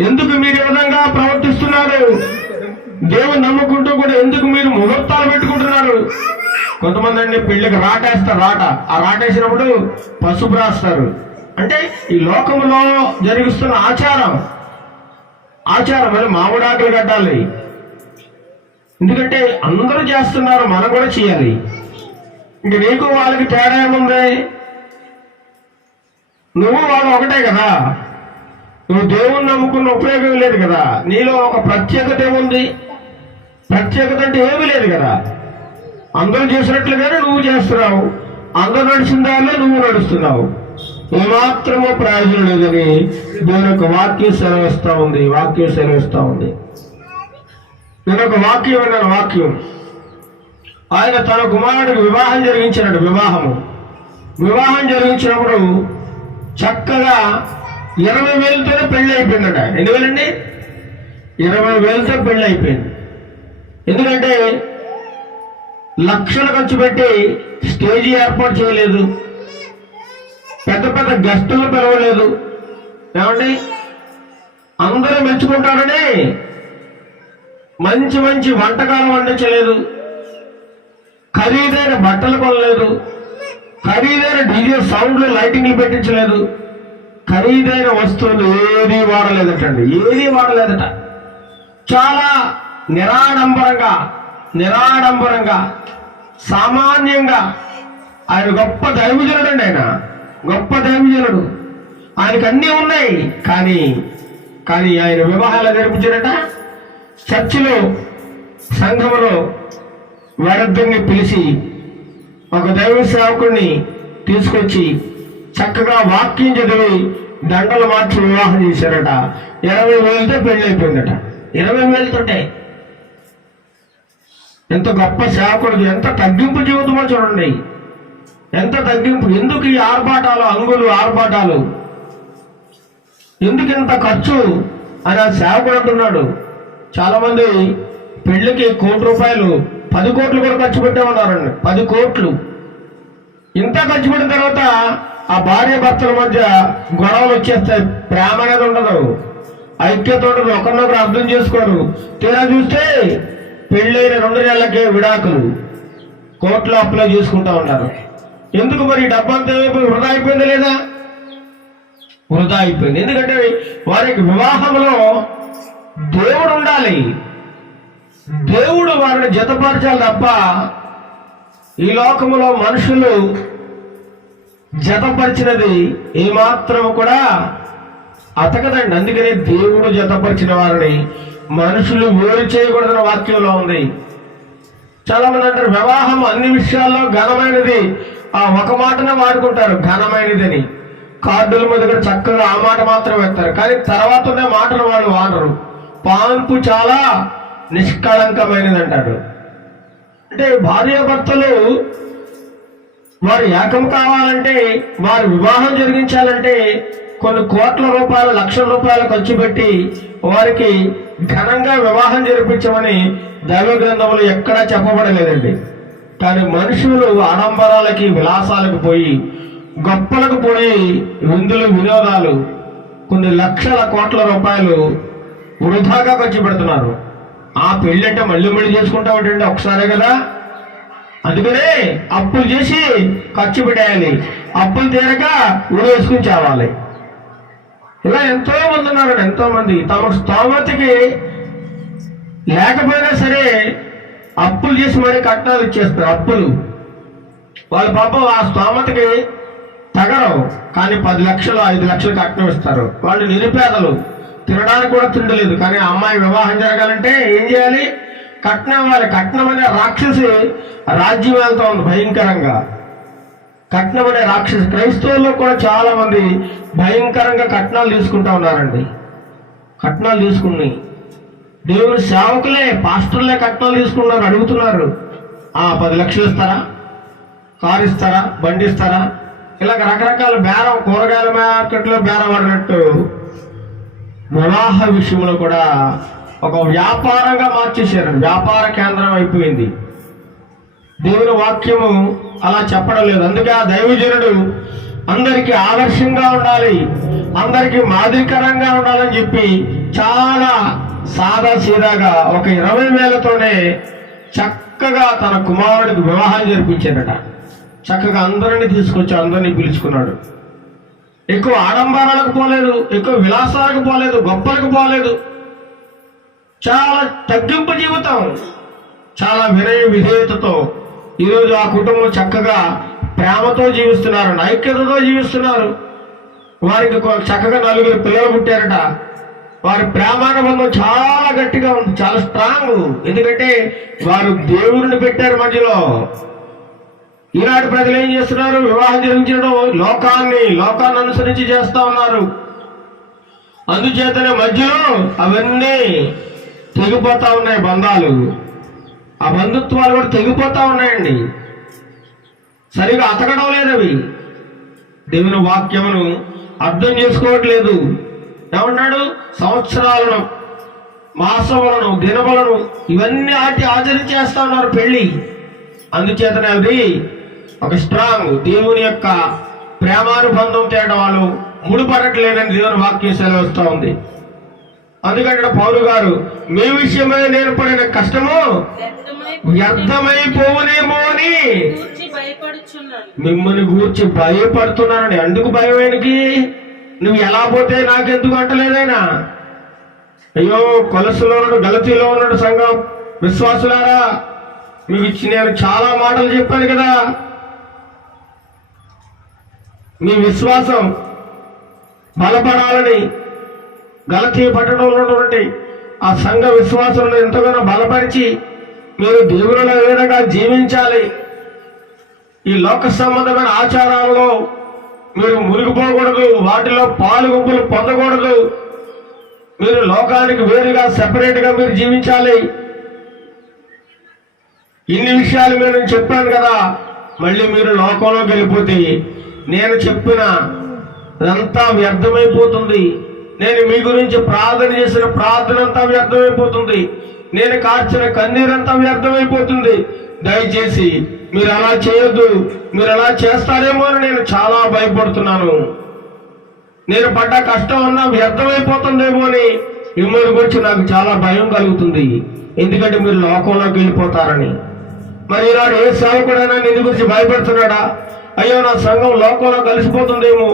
ఎందుకు మీరు ఈ విధంగా ప్రవర్తిస్తున్నారు? దేవుని నమ్ముకుంటూ కూడా ఎందుకు మీరు ముహూర్తాలు పెట్టుకుంటున్నారు? కొంతమంది అండి పెళ్లికి రాటేస్తారు, ఆ రాటేసినప్పుడు పసుపు రాస్తారు. అంటే ఈ లోకంలో జరిగిస్తున్న ఆచారం. మరి మామిడాకులు కట్టాలి, ఎందుకంటే అందరూ చేస్తున్నారు, మనం కూడా చేయాలి. ఇంక నీకు వాళ్ళకి తేడా ఏముంది? నువ్వు వాళ్ళు ఒకటే కదా. నువ్వు దేవుణ్ణి నమ్ముకున్న ఉపయోగం లేదు కదా. నీలో ఒక ప్రత్యేకత ఏముంది? ప్రత్యేకత అంటే ఏమీ లేదు కదా. అందరూ చేసినట్లుగానే నువ్వు చేస్తున్నావు, అందరూ నడిచిన దారిలో నువ్వు నడుస్తున్నావు. ఏమాత్రమో ప్రయోజనం లేదని దేవుని యొక్క వాక్యం సెలవిస్తా ఉంది. నేను ఒక వాక్యం విన్నాను. వాక్యం ఆయన తన కుమారుడికి వివాహం జరిగించినాడు. వివాహం జరిగించినప్పుడు చక్కగా 20,000తోనే పెళ్లి అయిపోయిందట. ఎన్ని వేలండి? 20,000తో పెళ్లి అయిపోయింది. ఎందుకంటే లక్షలు ఖర్చు పెట్టి స్టేజీ ఏర్పాటు చేయలేదు, పెద్ద పెద్ద గెస్టులు పిలవలేదు. ఏమండి, అందరూ మెచ్చుకుంటారని మంచి మంచి వంటకాలు వండించలేదు, ఖరీదైన బట్టలు కొనలేదు, ఖరీదైన డీజే సౌండ్లు లైటింగ్లు పెట్టించలేదు, ఖరీదైన వస్తువులు ఏది వాడలేదట. చాలా నిరాడంబరంగా సామాన్యంగా. ఆయన గొప్ప దైవజనుడు అండి. ఆయనకు అన్నీ ఉన్నాయి. కానీ ఆయన వివాహాలు జరిపించారట. చర్చిలో సంఘములో వారిద్దరిని పిలిచి ఒక దైవ సేవకుడిని తీసుకొచ్చి చక్కగా వాక్యం చదివి దండలు మార్చి వివాహం చేశారట. 20,000తో పెళ్లి అయిపోయిందట. 20,000తోటే. ఎంత గొప్ప సేవకుడు, ఎంత తగ్గింపు జీవితమో చూడండి. ఎంత తగ్గింపు. ఎందుకు ఈ ఆర్భాటాలు, ఆర్భాటాలు ఎందుకు ఇంత ఖర్చు అని ఆ సేవకుడు అంటున్నాడు. చాలా మంది పెళ్లికి ₹1,00,00,000 10 కోట్లు కూడా ఖర్చు పెట్టామన్నారండి. 10 కోట్లు. ఇంత ఖర్చు పెట్టిన తర్వాత ఆ భార్య భర్తల మధ్య గొడవలు వచ్చేస్తాయి. ప్రేమ అనేది ఉండదు, ఐక్యత ఉండదు, ఒకరినొకరు అర్థం చేసుకోరు. తీరా చూస్తే పెళ్ళైన 2 నెలలకే విడాకులు, కోర్టులో అప్లై చేసుకుంటా ఉన్నారు. ఎందుకు మరి? డబ్బంతా వృధా అయిపోయిందా లేదా? వృధా అయిపోయింది. ఎందుకంటే వారికి వివాహంలో దేవుడు ఉండాలి, దేవుడు వారిని జతపరచాలి తప్ప ఈ లోకములో మనుషులు జతపరిచినది ఏమాత్రం కూడా అతకదండి. అందుకనే దేవుడు జతపరిచిన వారిని మనుషులు వేరు చేయకూడదన్న వాక్యంలో ఉంది. చాలా మంది అంటారు వివాహం అన్ని విషయాల్లో ఘనమైనది. ఆ ఒక మాటనే వాడుకుంటారు ఘనమైనదని. కార్డుల మీద కూడా చక్కగా ఆ మాట మాత్రం వేస్తారు, కానీ తర్వాత ఉన్న మాటలు వాళ్ళు వాడరు. పాన్పు చాలా నిష్కళంకమైనది అంటాడు. అంటే భార్యాభర్తలు వారు ఏకం కావాలంటే, వారు వివాహం జరిగించాలంటే కొన్ని కోట్ల రూపాయలు, లక్షల రూపాయలు ఖర్చు పెట్టి వారికి ఘనంగా వివాహం జరిపించమని దైవ గ్రంథములు ఎక్కడా చెప్పబడలేదండి. కానీ మనుషులు ఆడంబరాలకి, విలాసాలకు పోయి, గొప్పలకు పోయి విందులు, వినోదాలు కొన్ని లక్షల కోట్ల రూపాయలు వృధాగా ఖర్చు పెడుతున్నారు. ఆ పెళ్ళి అంటే మళ్ళీ చేసుకుంటామంటే ఒకసారే కదా. అందుకనే అప్పులు చేసి ఖర్చు పెట్టేయాలి, అప్పులు తీరక వేసుకుని చావాలి. ఇలా ఎంతో మంది ఉన్నారండి. ఎంతో మంది తమ స్తోమతకి లేకపోయినా సరే అప్పులు చేసి మరీ కట్నాలు ఇచ్చేస్తారు. అప్పులు వాళ్ళ పాపం ఆ స్తోమతకి తగరవు, కానీ 10 లక్షలు 5 లక్షలు కట్నం ఇస్తారు. వాళ్ళు నిరుపేదలు, తినడానికి కూడా తిండలేదు. కానీ అమ్మాయి వివాహం జరగాలంటే ఏం చేయాలి? కట్నం ఇవ్వాలి. కట్నం అనే రాక్షసి రాజ్యం వెళ్తా ఉంది భయంకరంగా. కట్నం అనే రాక్షసి క్రైస్తవుల్లో కూడా చాలా మంది భయంకరంగా కట్నాలు తీసుకుంటా ఉన్నారండి. కట్నాలు తీసుకుని దేవుని సేవకులే, పాస్టర్లే కట్నాలు తీసుకున్నారు. అడుగుతున్నారు 10 లక్షలు ఇస్తారా, కారు ఇస్తారా, బండి ఇస్తారా, ఇలాగ రకరకాల బేరం. కూరగాయల మార్కెట్లో బేరం పడినట్టు వివాహ విషయంలో కూడా ఒక వ్యాపారంగా మార్చేశారు. వ్యాపార కేంద్రం అయిపోయింది. దేవుని వాక్యము అలా చెప్పడం లేదు. అందుకే ఆ దైవజనుడు అందరికీ ఆదర్శంగా ఉండాలి, అందరికీ మాదిరికరంగా ఉండాలని చెప్పి చాలా సాదా సీదాగా ఒక 20,000తోనే చక్కగా తన కుమారుడికి వివాహం జరిపించాడట. చక్కగా అందరినీ తీసుకొచ్చి అందరినీ పిలుచుకున్నాడు. ఎక్కువ ఆడంబరాలకు పోలేదు, ఎక్కువ విలాసాలకు పోలేదు, గొప్పలకు పోలేదు. చాలా తగ్గింపు జీవితం. చాలా వినయ విధేయతతో ఈరోజు ఆ కుటుంబం చక్కగా ప్రేమతో జీవిస్తున్నారు, ఐక్యతతో జీవిస్తున్నారు. వారికి చక్కగా 4 పిల్లలు పుట్టారట. వారి ప్రేమానుబంధం చాలా గట్టిగా ఉంది, చాలా స్ట్రాంగ్. ఎందుకంటే వారు దేవుడిని పెట్టారు మధ్యలో. ఈనాటి ప్రజలు ఏం చేస్తున్నారు? వివాహం జరిగించడం లోకాన్ని అనుసరించి చేస్తా ఉన్నారు. అందుచేతనే మధ్యలో అవన్నీ తెగిపోతా ఉన్నాయి బంధాలు, ఆ బంధుత్వాలు కూడా తెగిపోతా ఉన్నాయండి. సరిగా అతకడం లేదు అవి. దేవుని వాక్యమును అర్థం చేసుకోవట్లేదు. ఏమన్నాడు? సంవత్సరాలను, మాసములను, దినములను ఇవన్నీ ఆచరించేస్తా ఉన్నారు పెళ్లి. అందుచేతనే అది ఒక స్ట్రాంగ్ దేవుని యొక్క ప్రేమానుబంధం తేడా వాళ్ళు ముడిపడట్లేదని దేవుని వాక్యం సెలవుస్తూ ఉంది. అందుకంటే పౌలు గారు, మీ విషయమై నేను పడిన కష్టము వ్యర్థమైపోవునేమో అని మిమ్మల్ని గూర్చి భయపడుతున్నానని. అందుకు భయమైనకి నువ్వు ఎలా పోతే నాకెందుకు అంటలేదైనా. అయ్యో, కొలసులో ఉన్నాడు, గలతీలో ఉన్నాడు సంఘం విశ్వాసులారా, మీకు నేను చాలా మాటలు చెప్పాను కదా. మీ విశ్వాసం బలపడాలని గలతీ పట్టణంలో ఉన్నటువంటి ఆ సంఘ విశ్వాసులను ఎంతగానో బలపరిచి మీరు దేవునిలో ఏ విధంగా జీవించాలి, ఈ లోక సంబంధమైన ఆచారాలలో మీరు మునిగిపోకూడదు, వాటిలో పాలు గుంపులు పొందకూడదు, మీరు లోకానికి వేరుగా సెపరేట్గా మీరు జీవించాలి. ఇన్ని విషయాలు నేను చెప్పాను కదా. మళ్ళీ మీరు లోకంలోకి వెళ్ళిపోతే నేను చెప్పిన అంతా వ్యర్థమైపోతుంది. నేను మీ గురించి ప్రార్థన చేసిన ప్రార్థన అంతా వ్యర్థమైపోతుంది. నేను కార్చిన కన్నీరంతా వ్యర్థమైపోతుంది. దయచేసి మీరు అలా చేయొద్దు, మీరు అలా చేస్తారేమో అని నేను చాలా భయపడుతున్నాను. నేను పడ్డ కష్టం అన్నా వ్యర్థమైపోతుందేమో అని మిమ్మల్ని గురించి నాకు చాలా భయం కలుగుతుంది. ఎందుకంటే మీరు లోకంలోకి వెళ్ళిపోతారని. మరి ఈనాడు ఏ సేవకుడైనా నిన్ను గురించి భయపడుతున్నాడా? అయ్యో, నా సంఘం లోకంలో కలిసిపోతుందేమో,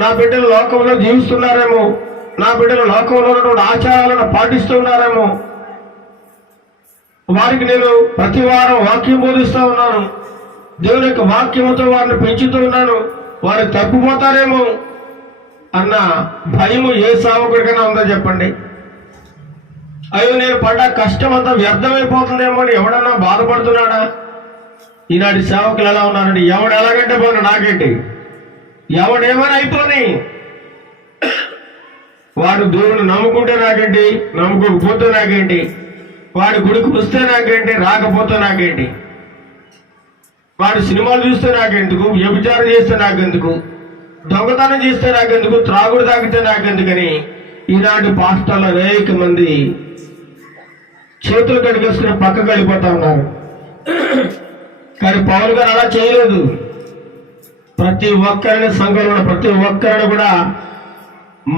నా బిడ్డలు లోకంలో జీవిస్తున్నారేమో, నా బిడ్డలు లోకంలో ఉన్నటువంటి ఆచారాలను పాటిస్తున్నారేమో, వారికి నేను ప్రతి వారం వాక్యం బోధిస్తూ ఉన్నాను, దేవుని యొక్క వాక్యంతో వారిని పెంచుతూ ఉన్నాను, వారు తప్పిపోతారేమో అన్న భయము ఏ సేవకుడికైనా ఉందో చెప్పండి? అయ్యో, నేను పడ్డ కష్టం అంతా వ్యర్థమైపోతుందేమో అని ఎవడన్నా బాధపడుతున్నాడా? ఈనాటి సేవకులు ఎలా ఉన్నారండి? ఎవడు ఎలాగంటే పోను నాకేంటి, ఎవడేమైనా అయిపోని, వాడు దేవుని నమ్ముకుంటే నాకేంటి, నమ్ముకోకపోతే నాకేంటి, వాడి గుడికి వస్తే నాకేంటి, రాకపోతే నాకేంటి, వాడు సినిమాలు చూస్తే నాకెందుకు, వ్యభిచారం చేస్తే నాకెందుకు, దొంగతనం చేస్తే నాకెందుకు, త్రాగుడు తాగితే నాకెందుకని ఈనాటి పాస్టర్లు అనేక మంది చేతులు కడిగేసుకుని పక్కకు వెళ్ళిపోతా ఉన్నారు. కానీ పౌలు గారు అలా చేయలేదు. ప్రతి ఒక్కరిని, సంఘంలో ప్రతి ఒక్కరిని కూడా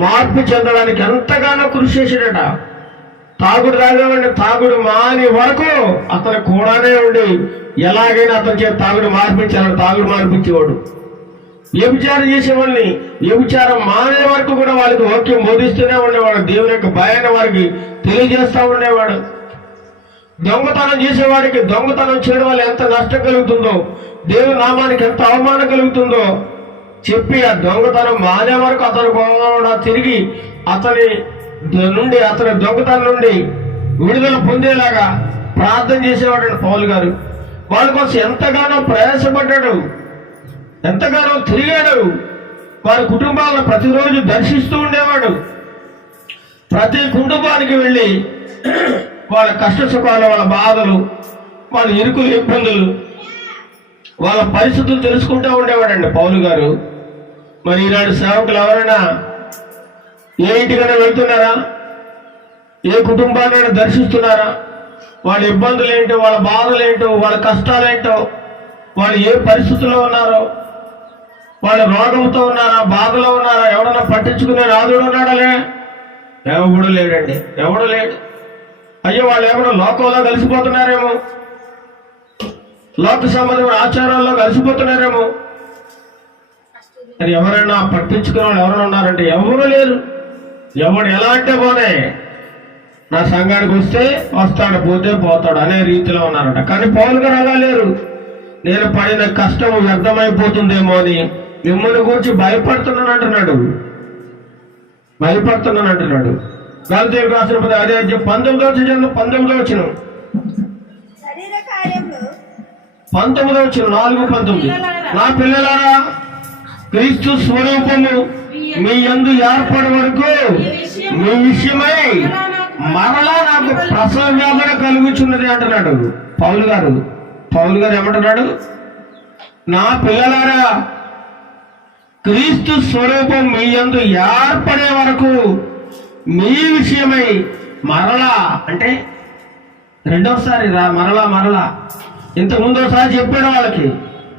మార్పు చెందడానికి ఎంతగానో కృషి చేశాడట. తాగుడు తాగేవాడిని తాగుడు మాని వరకు అతను కూడానే ఉండి ఎలాగైనా అతని చేత తాగుడు మార్పించాలని తాగుడు మార్పించేవాడు. వ్యభిచారం చేసేవాళ్ళని వ్యభిచారం మానే వరకు కూడా వాళ్ళకి వాక్యం బోధిస్తూనే ఉండేవాడు. దేవుని యొక్క భయాన్ని వారికి తెలియజేస్తూ ఉండేవాడు. దొంగతనం చేసేవాడికి దొంగతనం చేయడం వల్ల ఎంత నష్టం కలుగుతుందో, దేవుని నామానికి ఎంత అవమానం కలుగుతుందో చెప్పి ఆ దొంగతనం మానే వరకు అతను కూడా తిరిగి అతని దొంగతనం నుండి విడుదల పొందేలాగా ప్రార్థన చేసేవాడు పౌలు గారు. వాళ్ళ కోసం ఎంతగానో ప్రయాసపడ్డాడు, ఎంతగానో తిరిగాడు. వారి కుటుంబాలను ప్రతిరోజు దర్శిస్తూ ఉండేవాడు. ప్రతి కుటుంబానికి వెళ్ళి వాళ్ళ కష్ట సుఖాలు, వాళ్ళ బాధలు, వాళ్ళ ఇరుకులు, ఇబ్బందులు, వాళ్ళ పరిస్థితులు తెలుసుకుంటూ ఉండేవాడండి పౌలు గారు. మరి ఈనాడు సేవకులు ఎవరైనా ఏ ఇంటికైనా వెళ్తున్నారా? ఏ కుటుంబాన్ని దర్శిస్తున్నారా? వాళ్ళ ఇబ్బందులు ఏంటో, వాళ్ళ బాధలు ఏంటో, వాళ్ళ కష్టాలు ఏంటో, వాళ్ళు ఏ పరిస్థితుల్లో ఉన్నారో, వాళ్ళు రోగంతో ఉన్నారా, బాధలో ఉన్నారా, ఎవడన్నా పట్టించుకునే రాజుడు ఉన్నాడలే? ఎవడు లేడండి, ఎవడు లేడు. అయ్యో, వాళ్ళు ఏమైనా లోకంలో కలిసిపోతున్నారేమో, లోక సంబంధమైన ఆచారాల్లో కలిసిపోతున్నారేమో. అది ఎవరైనా పట్టించుకునే వాళ్ళు ఎవరైనా ఉన్నారంటే ఎవరు లేరు. ఎవడు ఎలా అంటే పోనే, నా సంఘానికి వస్తే వస్తాడు, పోతే పోతాడు అనే రీతిలో ఉన్నారట. కానీ పౌలు గారు అలా లేరు. నేను పడిన కష్టం వ్యర్థమైపోతుందేమో అని మిమ్మల్ని గురించి భయపడుతున్నాను అంటున్నాడు. గలతీయులకు రాసిన పత్రిక అదే అధ్యాయం 19 4:19 నా పిల్లలారా, క్రీస్తు స్వరూపము మీ యందు ఏర్పడే వరకు మీ విషయమై మరలా నాకు ప్రసవ వేదన కలుగుచున్నది అంటున్నాడు పౌలు గారు. ఏమంటున్నాడు? నా పిల్లలారా, క్రీస్తు స్వరూపం మీ యందు ఏర్పడే వరకు మీ విషయమై మరలా, అంటే రెండోసారి మరలా ఇంతకుముందు ఒకసారి చెప్పాడు, వాళ్ళకి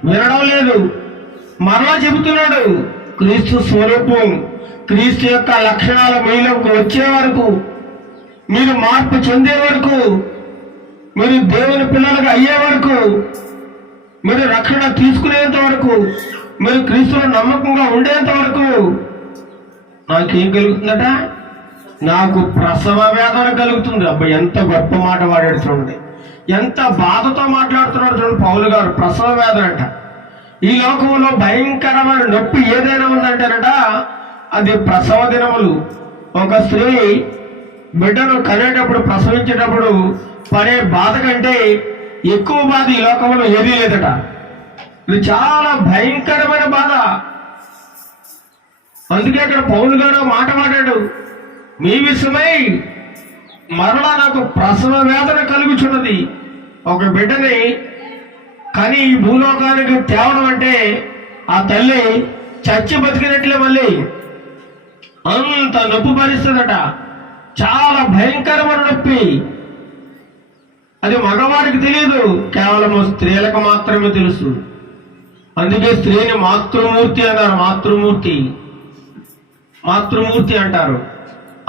వినడం లేదు, మరలా చెబుతున్నాడు. క్రీస్తు స్వరూపం, క్రీస్తు యొక్క లక్షణాలు మీలోకి వచ్చే వరకు, మీరు మార్పు చెందే వరకు, మీరు దేవుని పిల్లలుగా అయ్యే వరకు, మీరు రక్షణ తీసుకునేంత వరకు, మీరు క్రీస్తులో నమ్మకంగా ఉండేంత వరకు నాకేం కలుగుతుందట? నాకు ప్రసవ వేదన కలుగుతుంది. అబ్బాయి ఎంత గొప్ప మాట వాడాడు చూడండి, ఎంత బాధతో మాట్లాడుతున్నాడు చూడండి పౌలు గారు. ప్రసవ వేదన అంట. ఈ లోకంలో భయంకరమైన నొప్పి ఏదైనా ఉందంటారట, అది ప్రసవ దినములు. ఒక స్త్రీ బిడ్డను కనేటప్పుడు, ప్రసవించేటప్పుడు పడే బాధ కంటే ఎక్కువ బాధ ఈ లోకంలో ఏదీ లేదట. ఇది చాలా భయంకరమైన బాధ. అందుకే అక్కడ పౌలు గారు మాట మాట్లాడు, మీ విషయమై మరలా నాకు ప్రసవ వేదన కలుగుచున్నది. ఒక బిడ్డని కానీ ఈ భూలోకానికి తేవడం అంటే ఆ తల్లి చచ్చి బతికినట్లే. మళ్ళీ అంత నొప్పి భరిస్తుందట. చాలా భయంకరమైన నొప్పి. అది మగవారికి తెలియదు, కేవలం స్త్రీలకు మాత్రమే తెలుసు. అందుకే స్త్రీని మాతృమూర్తి అన్నారు. మాతృమూర్తి అంటారు.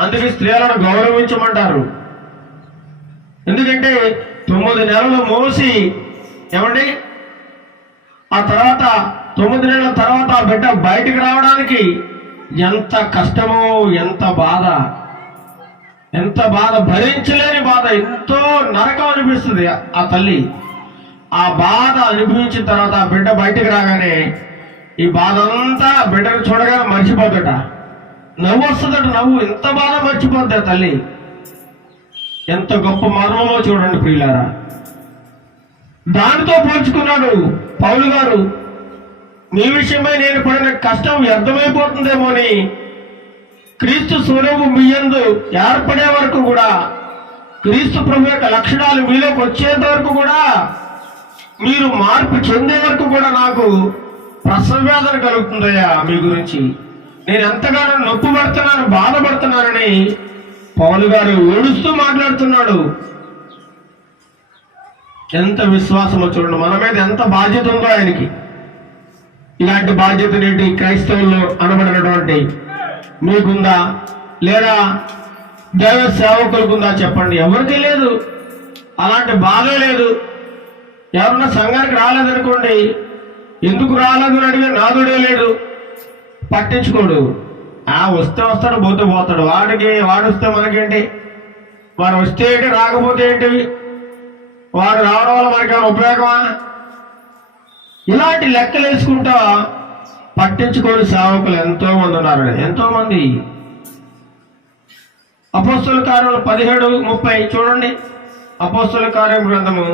అందుకే స్త్రీలను గౌరవించమంటారు. ఎందుకంటే 9 నెలలు మోసి, ఏమండి, ఆ తర్వాత 9 నెలల తర్వాత ఆ బిడ్డ బయటికి రావడానికి ఎంత కష్టమో, ఎంత బాధ, భరించలేని బాధ, ఎంతో నరకం అనిపిస్తుంది ఆ తల్లి. ఆ బాధ అనుభవించిన తర్వాత ఆ బిడ్డ బయటికి రాగానే ఈ బాధ అంతా బిడ్డను చూడగానే మర్చిపోద్దట. నవ్వు వస్తుందట. ఎంత బాధ మర్చిపోద్ది ఆ తల్లి. ఎంత గొప్ప మర్మమో చూడండి ప్రియులారా. దానితో పోల్చుకున్నాడు పౌలు గారు. మీ విషయమై నేను పడిన కష్టం వ్యర్థమైపోతుందేమో అని క్రీస్తు స్వరూపం మీ యందు ఏర్పడే వరకు కూడా, క్రీస్తు ప్రభు యొక్క లక్షణాలు మీలోకి వచ్చేంత వరకు కూడా, మీరు మార్పు చెందే వరకు కూడా నాకు ప్రసవ వేదన కలుగుతుందయ్యా. మీ గురించి నేను ఎంతగానో నొప్పి పడుతున్నాను, బాధపడుతున్నానని పౌలు గారు ఏడుస్తూ మాట్లాడుతున్నాడు. ఎంత విశ్వాసమో చూడండి. మన మీద ఎంత బాధ్యత ఉందో ఆయనకి. ఇలాంటి బాధ్యత నేటి క్రైస్తవుల్లో అనబడినటువంటి మీకుందా, లేదా దైవ సేవకులకుందా? చెప్పండి. ఎవరికీ లేదు. అలాంటి బాధ లేదు. ఎవరన్నా సంఘానికి రాలేదనుకోండి, ఎందుకు రాలేదని అడిగే నాదుడే లేడు, పట్టించుకోడు. వస్తే వస్తాడు, పోతే పోతాడు. వాడు వస్తే మనకేంటి? వాడు వస్తే ఏంటి, రాకపోతే ఏంటి? వాడు రావడం వల్ల మనకి ఉపయోగమా? ఇలాంటి లెక్కలు వేసుకుంటా పట్టించుకోని సేవకులు ఎంతో మంది ఉన్నారు. ఎంతో మంది. అపోస్తలుల కార్యములు 17:30 చూడండి. అపోస్తలుల కార్యం గ్రంథము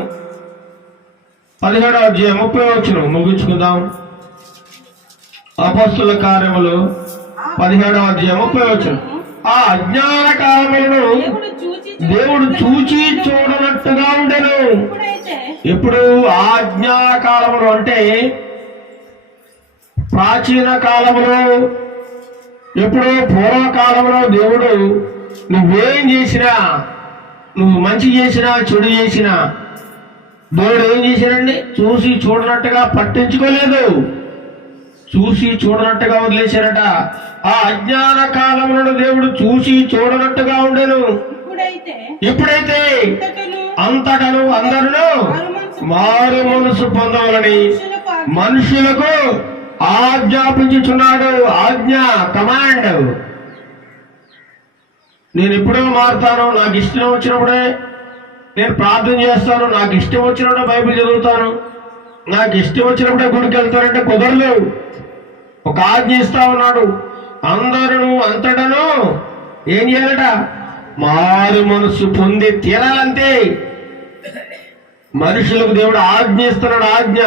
17వ అధ్యాయం 30 ముగించుకుందాం. అపోస్తలుల కార్యములు 17వ అధ్యాయం 30 ఆ అజ్ఞాన కాలములను దేవుడు చూచి చూడనట్టుగా ఉండెను. ఇప్పుడు ఆజ్ఞాన కాలములు అంటే ప్రాచీన కాలంలో, ఎప్పుడో పూర్వకాలంలో దేవుడు నువ్వేం చేసినా, నువ్వు మంచి చేసినా చెడు చేసినా దేవుడు ఏం చేశాడండి? చూసి చూడనట్టుగా పట్టించుకోలేదు, చూసి చూడనట్టుగా వదిలేశారట. ఆ అజ్ఞాన కాలంలో దేవుడు చూసి చూడనట్టుగా ఉండెను. ఇప్పుడైతే అంతటను అందరూ మారు మనసు పొందవాలని మనుషులకు ఆజ్ఞాపించుచున్నాడు. ఆజ్ఞ, కమాండ్. నేను ఎప్పుడో మారుతాను, నాకు ఇష్టం వచ్చినప్పుడే నేను ప్రార్థన చేస్తాను, నాకు ఇష్టం వచ్చినప్పుడే బైబిల్ చదువుతాను, నాకు ఇష్టం వచ్చినప్పుడే గుడికి వెళ్తానంటే కుదరలేవు. ఒక ఆజ్ఞ ఇస్తా ఉన్నాడు, అందరూ అంతటను ఏం చేయాలట? మారు మనసు పొంది తీరాలంతే. మనుషులకు దేవుడు ఆజ్ఞ ఇస్తున్నాడు. ఆజ్ఞ.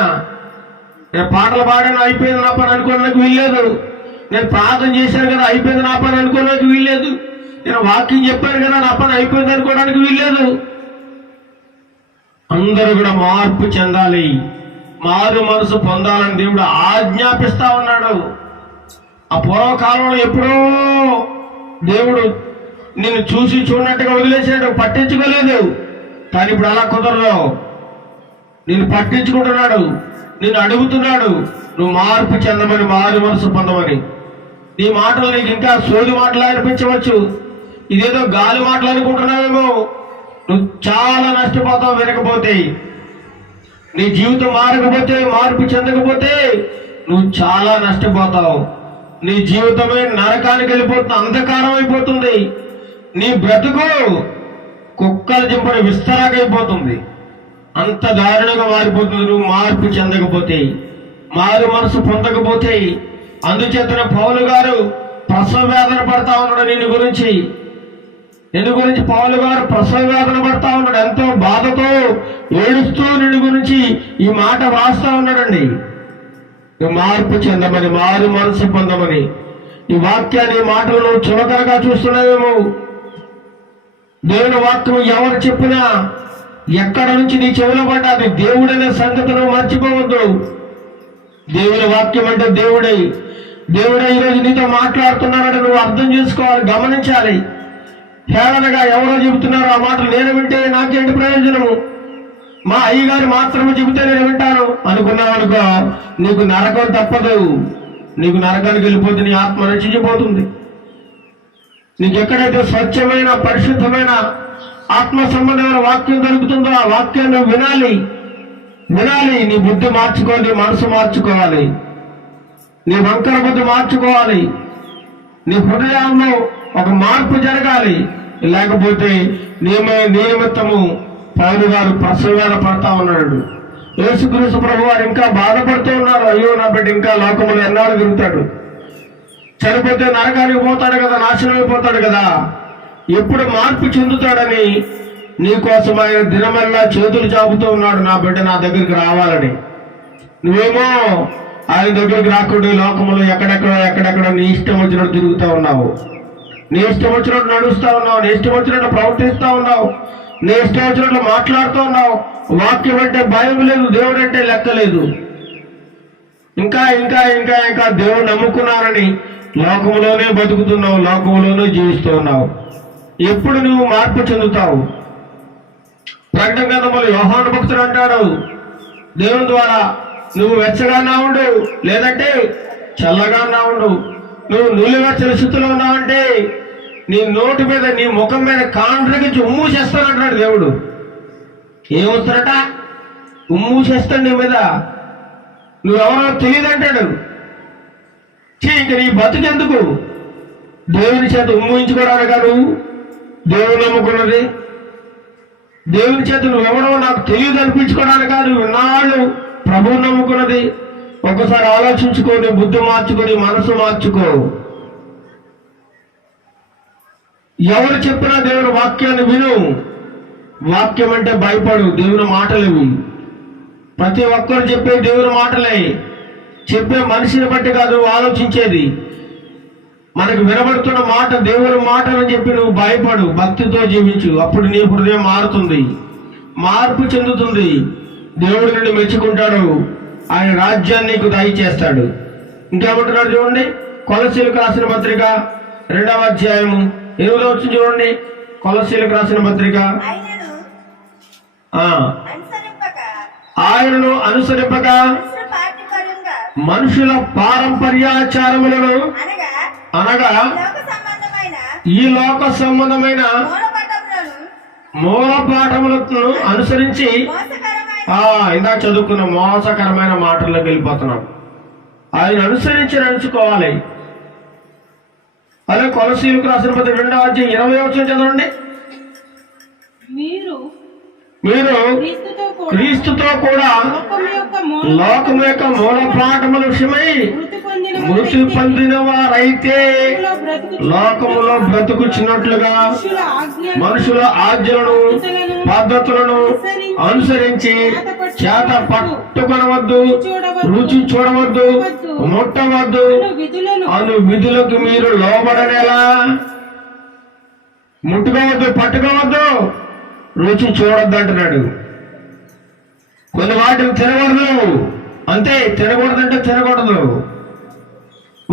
నేను పాటలు పాడాను, అయిపోయింది నా పని అనుకోవడానికి వీల్లేదు. నేను ప్రార్థన చేశాను కదా, అయిపోయింది నా పని అనుకోవడానికి వీల్లేదు. నేను వాక్యం చెప్పాను కదా, నా పని అయిపోయింది అనుకోవడానికి వీల్లేదు. అందరూ కూడా మార్పు చెందాలి, మారు మనసు పొందాలని దేవుడు ఆజ్ఞాపిస్తా ఉన్నాడు. ఆ పూర్వకాలంలో ఎప్పుడో దేవుడు నిన్ను చూసి చూడనట్టుగా వదిలేసాడు, పట్టించుకోలేదు. కానీ ఇప్పుడు అలా కుదరదు. నిన్ను పట్టించుకుంటున్నాడు, నిన్ను అడుగుతున్నాడు, నువ్వు మార్పు చెందమని, మారు మనసు పొందమని. నీ మాటలు నీకు ఇంకా సోది మాటలు అనిపించవచ్చు, ఇదేదో గాలి మాటలు అనుకుంటున్నావేమో. నువ్వు చాలా నష్టపోతావు వినకపోతే. నీ జీవితం మారకపోతే, మార్పు చెందకపోతే నువ్వు చాలా నష్టపోతావు. నీ జీవితమే నరకానికి వెళ్ళిపోతుంది, అంధకారం అయిపోతుంది. నీ బ్రతుకు కుక్కల జింపడ విస్తరాకైపోతుంది. అంత దారుణంగా మారిపోతుంది నువ్వు మార్పు చెందకపోతే, మారు మనసు పొందకపోతే. అందుచేతనే పౌలు గారు ప్రసవ వేదన పడతా ఉన్నాడు. నిన్ను గురించి పౌలు గారు ప్రసవ వేదన పడతా ఉన్నాడు. ఎంతో బాధతో ఏడుస్తూ నిన్ను గురించి ఈ మాట రాస్తా ఉన్నాడండి. నువ్వు మార్పు చెందమని, మారు మనసు పొందమని. ఈ వాక్యాన్ని, ఈ మాటలు నువ్వు చులకనగా చూస్తున్నావేమో. దేవుని వాక్యం ఎవరు చెప్పినా, ఎక్కడ నుంచి నీ చెవిలో పడ్డా అది దేవుడనే సంగతి నువ్వు మర్చిపోవద్దు. దేవుని వాక్యం అంటే దేవుడే ఈరోజు నీతో మాట్లాడుతున్నాడంటే నువ్వు అర్థం చేసుకోవాలి, గమనించాలి. హేళనగా ఎవరో చెబుతున్నారో ఆ మాటలు నేను వింటే నాకేంటి ప్రయోజనము, మా అయ్యగారు మాత్రమే చెబితే నేను వింటాను అనుకున్నావు అనుకో, నీకు నరకం తప్పదు. నీకు నరకానికి వెళ్ళిపోతే నీ ఆత్మ నశించిపోతుంది. నీకు ఎక్కడైతే స్వచ్ఛమైన, పరిశుద్ధమైన, ఆత్మ సంబంధమైన వాక్యం దొరుకుతుందో ఆ వాక్యాన్ని వినాలి. నీ బుద్ధి మార్చుకోవాలి, నీ మనసు మార్చుకోవాలి, నీ వంకర బుద్ధి మార్చుకోవాలి, నీ హృదయంలో ఒక మార్పు జరగాలి. లేకపోతే నియమిత్తము పౌలు గారు ప్రసవేద పడతా ఉన్నాడు. యేసుక్రీస్తు ప్రభు వారు ఇంకా బాధపడుతూ ఉన్నారు. అయ్యో నా బిడ్డ ఇంకా లోకములు ఎన్నాళ్ళు తిరుగుతాడు, చనిపోతే నరకానికి పోతాడు కదా, నాశనం అయిపోతాడు కదా, ఎప్పుడు మార్పు చెందుతాడని నీకోసం ఆయన దినమల్లా చేతులు చాపుతూ ఉన్నాడు. నా బిడ్డ నా దగ్గరికి రావాలని. నువ్వేమో ఆయన దగ్గరికి రాకుండా లోకములు ఎక్కడెక్కడ నీ ఇష్టం వచ్చినట్టు తిరుగుతూ ఉన్నావు, నీ ఇష్టం వచ్చినట్టు నడుస్తూ ఉన్నావు, నీ ఇష్టం వచ్చినట్టు ప్రవర్తిస్తూ ఉన్నావు, నీ ఇష్టం వచ్చినట్లు మాట్లాడుతూ ఉన్నావు. వాక్యం అంటే భయం లేదు, దేవుడు అంటే లెక్క లేదు. ఇంకా ఇంకా ఇంకా ఇంకా దేవుడు నమ్ముకున్నారని లోకంలోనే బతుకుతున్నావు, లోకంలోనే జీవిస్తూ ఉన్నావు. ఎప్పుడు నువ్వు మార్పు చెందుతావు? ప్రకటన గ్రంథంలో యోహాను భక్తుడు అంటాడు, దేవుని ద్వారా నువ్వు వెచ్చగా ఉండు, లేదంటే చల్లగా ఉండు. నువ్వు నులివెచ్చని స్థితిలో ఉన్నావంటే నీ నోటి మీద, నీ ముఖం మీద కాండ్రగించి ఉమ్ము చేస్తానంటాడు దేవుడు. ఏమొస్తారట? ఉమ్ము చేస్తాడు నీ మీద. నువ్వెవరో తెలియదంటాడు. ఇంక నీ బతుకెందుకు? దేవుని చేత ఉమ్ముయించుకోవడానికి నువ్వు దేవుని నమ్ముకున్నది, దేవుని చేత నువ్వెవరో నాకు తెలియదు అనిపించుకోవడానికి నువ్వు ఇన్నాళ్ళు ప్రభువుని నమ్ముకున్నది. ఒకసారి ఆలోచించుకో, నీ బుద్ధి మార్చుకో, నీ మనసు మార్చుకో. ఎవరు చెప్పినా దేవుని వాక్యాన్ని విను. వాక్యం అంటే భయపడు. దేవుని మాటలు ఇవి. ప్రతి ఒక్కరు చెప్పే దేవుని మాటలే. చెప్పే మనిషిని బట్టి కాదు ఆలోచించేది. మనకు వినబడుతున్న మాట దేవుని మాటలని చెప్పి నువ్వు భయపడు, భక్తితో జీవించు. అప్పుడు నీ హృదయం మారుతుంది, మార్పు చెందుతుంది. దేవుడు నిన్ను మెచ్చుకుంటాడు, ఆయన రాజ్యాన్ని నీకు దయచేస్తాడు. ఇంకేమంటున్నాడు చూడండి, కొలసీలకు రాసిన పత్రిక 2వ అధ్యాయము 8వ వచనం చూడండి. కొలసీలకు రాసిన పత్రిక, ఆయనను అనుసరింపక మనుషుల పారంపర్యాచారములను అనగా ఈ లోక సంబంధమైన మూలపాఠములను అనుసరించి ఇందాక చదువుకున్న మోసకరమైన మాటల్లోకి వెళ్ళిపోతున్నాం. ఆయన అనుసరించి నడుచుకోవాలి. అదే కొలసీలకు రాసిన పత్రిక 2వ అధ్యాయం 20వ వచనం చదవండి. మీరు మీరు క్రీస్తుతో కూడా క్రీస్తుతో కూడా లోకము యొక్క మూలపాఠముల విషయమై మృతి పొందిన వారైతే లోకములో బ్రతుకుచున్నట్లుగా మనుషుల ఆజ్ఞలను పద్ధతులను అనుసరించి చేత పట్టుకొనవద్దు, రుచి చూడవద్దు, ముట్టవద్దు అను విధులకు మీరు లోబడనేలా. ముట్టుకోవద్దు, పట్టుకోవద్దు, రుచి చూడొద్దు అంటున్నాడు. కొన్ని వాటిని తినకూడదు, అంతే. తినకూడదంటే తినకూడదు,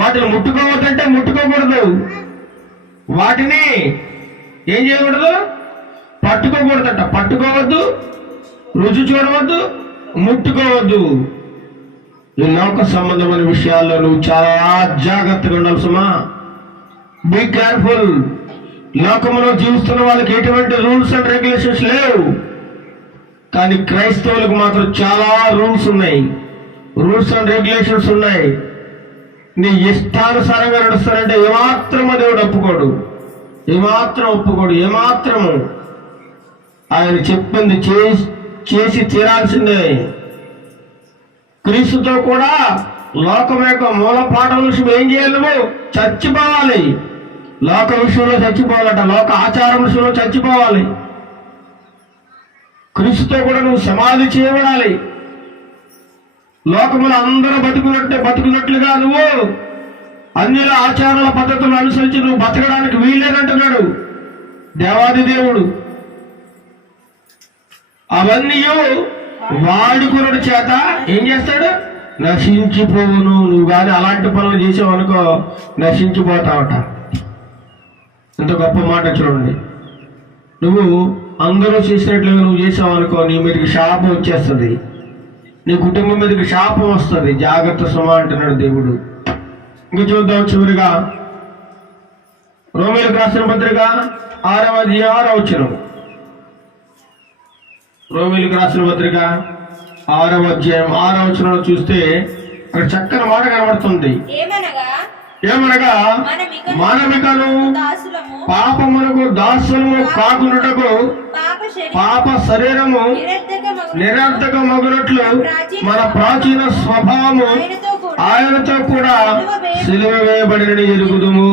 వాటిని ముట్టుకోవద్దంటే ముట్టుకోకూడదు, వాటిని ఏం చేయకూడదు, పట్టుకోకూడదంట. పట్టుకోవద్దు, రుచి చూడవద్దు, ముట్టుకోవద్దు. ఈ లోక సంబంధమైన విషయాల్లో నువ్వు చాలా జాగ్రత్తగా ఉండాలి సుమా. Be careful. లోకంలో జీవిస్తున్న వాళ్ళకి ఎటువంటి రూల్స్ అండ్ రెగ్యులేషన్స్ లేవు, కానీ క్రైస్తవులకు మాత్రం చాలా రూల్స్ ఉన్నాయి, రూల్స్ అండ్ రెగ్యులేషన్స్ ఉన్నాయి. నీ ఇష్టానుసారంగా నడుస్తానంటే ఏమాత్రము దేవుడు ఒప్పుకోడు, ఏమాత్రం ఒప్పుకోడు, ఏమాత్రము. ఆయన చెప్పింది చేసి తీరాల్సిందే. క్రీస్తుతో కూడా లోకం యొక్క మూల పాఠం విషయం ఏం చేయాలి? నువ్వు చచ్చిపోవాలి. లోక విషయంలో చచ్చిపోవాలట, లోక ఆచారం విషయంలో చచ్చిపోవాలి. క్రీస్తుతో కూడా నువ్వు సమాధి చేయబడాలి. లోకములు అందరూ బతుకున్నట్లుగా నువ్వు అన్యుల ఆచారాల పద్ధతులను అనుసరించి నువ్వు బతకడానికి వీల్లేదంటున్నాడు దేవాది దేవుడు. అవన్నీ వాడుకున్న చేత ఏం చేస్తాడు? నశించిపోవును. నువ్వు కానీ అలాంటి పనులు చేసావు అనుకో, నశించిపోతావట. ఎంత గొప్ప మాట చూడండి. నువ్వు అందరూ చేసినట్లుగా నువ్వు చేసావు అనుకో, నీ మీదకి శాపం వచ్చేస్తుంది, నీ కుటుంబం మీదకి శాపం వస్తుంది. జాగ్రత్త సుమా అంటున్నాడు దేవుడు. ఇంక చూద్దాం చివరిగా రోమీయులకు రాసిన పత్రిక 6వ అధ్యాయం 6వ వచనం. రోమీయులకు రాసిన పత్రిక 6వ అధ్యాయం 6వ వచనంలో చూస్తే అక్కడ చక్కని మాట కనబడుతుంది. ఏమనగా మానవికను పాపమునకు దాసులము కాకున్నటకు పాప శరీరము నిరర్థక మగునట్లు మన ప్రాచీన స్వభావము ఆయనతో కూడా సిలువ వేయబడినని ఎరుగుదుము.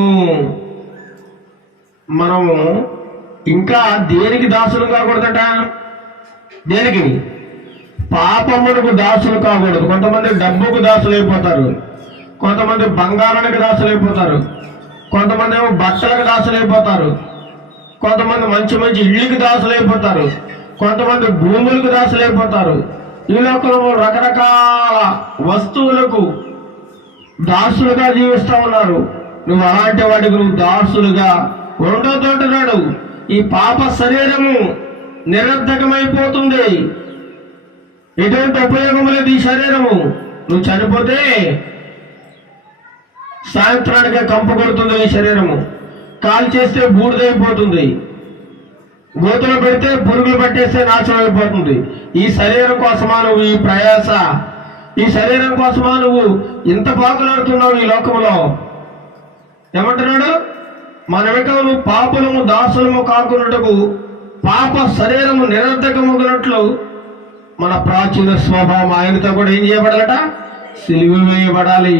మనము ఇంకా దేనికి దాసులు కాకూడదట? దేనికి? పాపమునకు దాసులు కాకూడదు. కొంతమంది డబ్బుకు దాసులు అయిపోతారు, కొంతమంది బంగారానికి దాసులు అయిపోతారు, కొంతమంది ఏమో బట్టలకు దాసులు అయిపోతారు, కొంతమంది మంచి మంచి ఇళ్ళకి దాసులు అయిపోతారు, కొంతమంది భూములకు దాసులు అయిపోతారు. ఈ లోకంలో రకరకాల వస్తువులకు దాసులుగా జీవిస్తూ ఉన్నారు. నువ్వు అలాంటి వాటికి నువ్వు దాసులుగా ఉండొద్దు అంటున్నాడు. ఈ పాప శరీరము నిరర్థకమైపోతుంది, ఎటువంటి ఉపయోగం లేదు ఈ శరీరము. నువ్వు చనిపోతే సాయంత్రానికే కంపు కొడుతుంది ఈ శరీరము, కాలు చేస్తే బూడిదైపోతుంది, గోతులు పెడితే పురుగులు పట్టేస్తే నాశనం అయిపోతుంది. ఈ శరీరం కోసమా నువ్వు ఈ ప్రయాస? ఈ శరీరం కోసమా నువ్వు ఇంత పాకులాడుతున్నావు ఈ లోకంలో? ఏమంటున్నాడు? మనమిక నువ్వు పాపులము దాసులము కాకున్నట్టుకు పాప శరీరము నిరర్థకమగునట్లు మన ప్రాచీన స్వభావం ఆయనతో కూడా ఏం చేయబడాలట? సిలువ వేయబడాలి.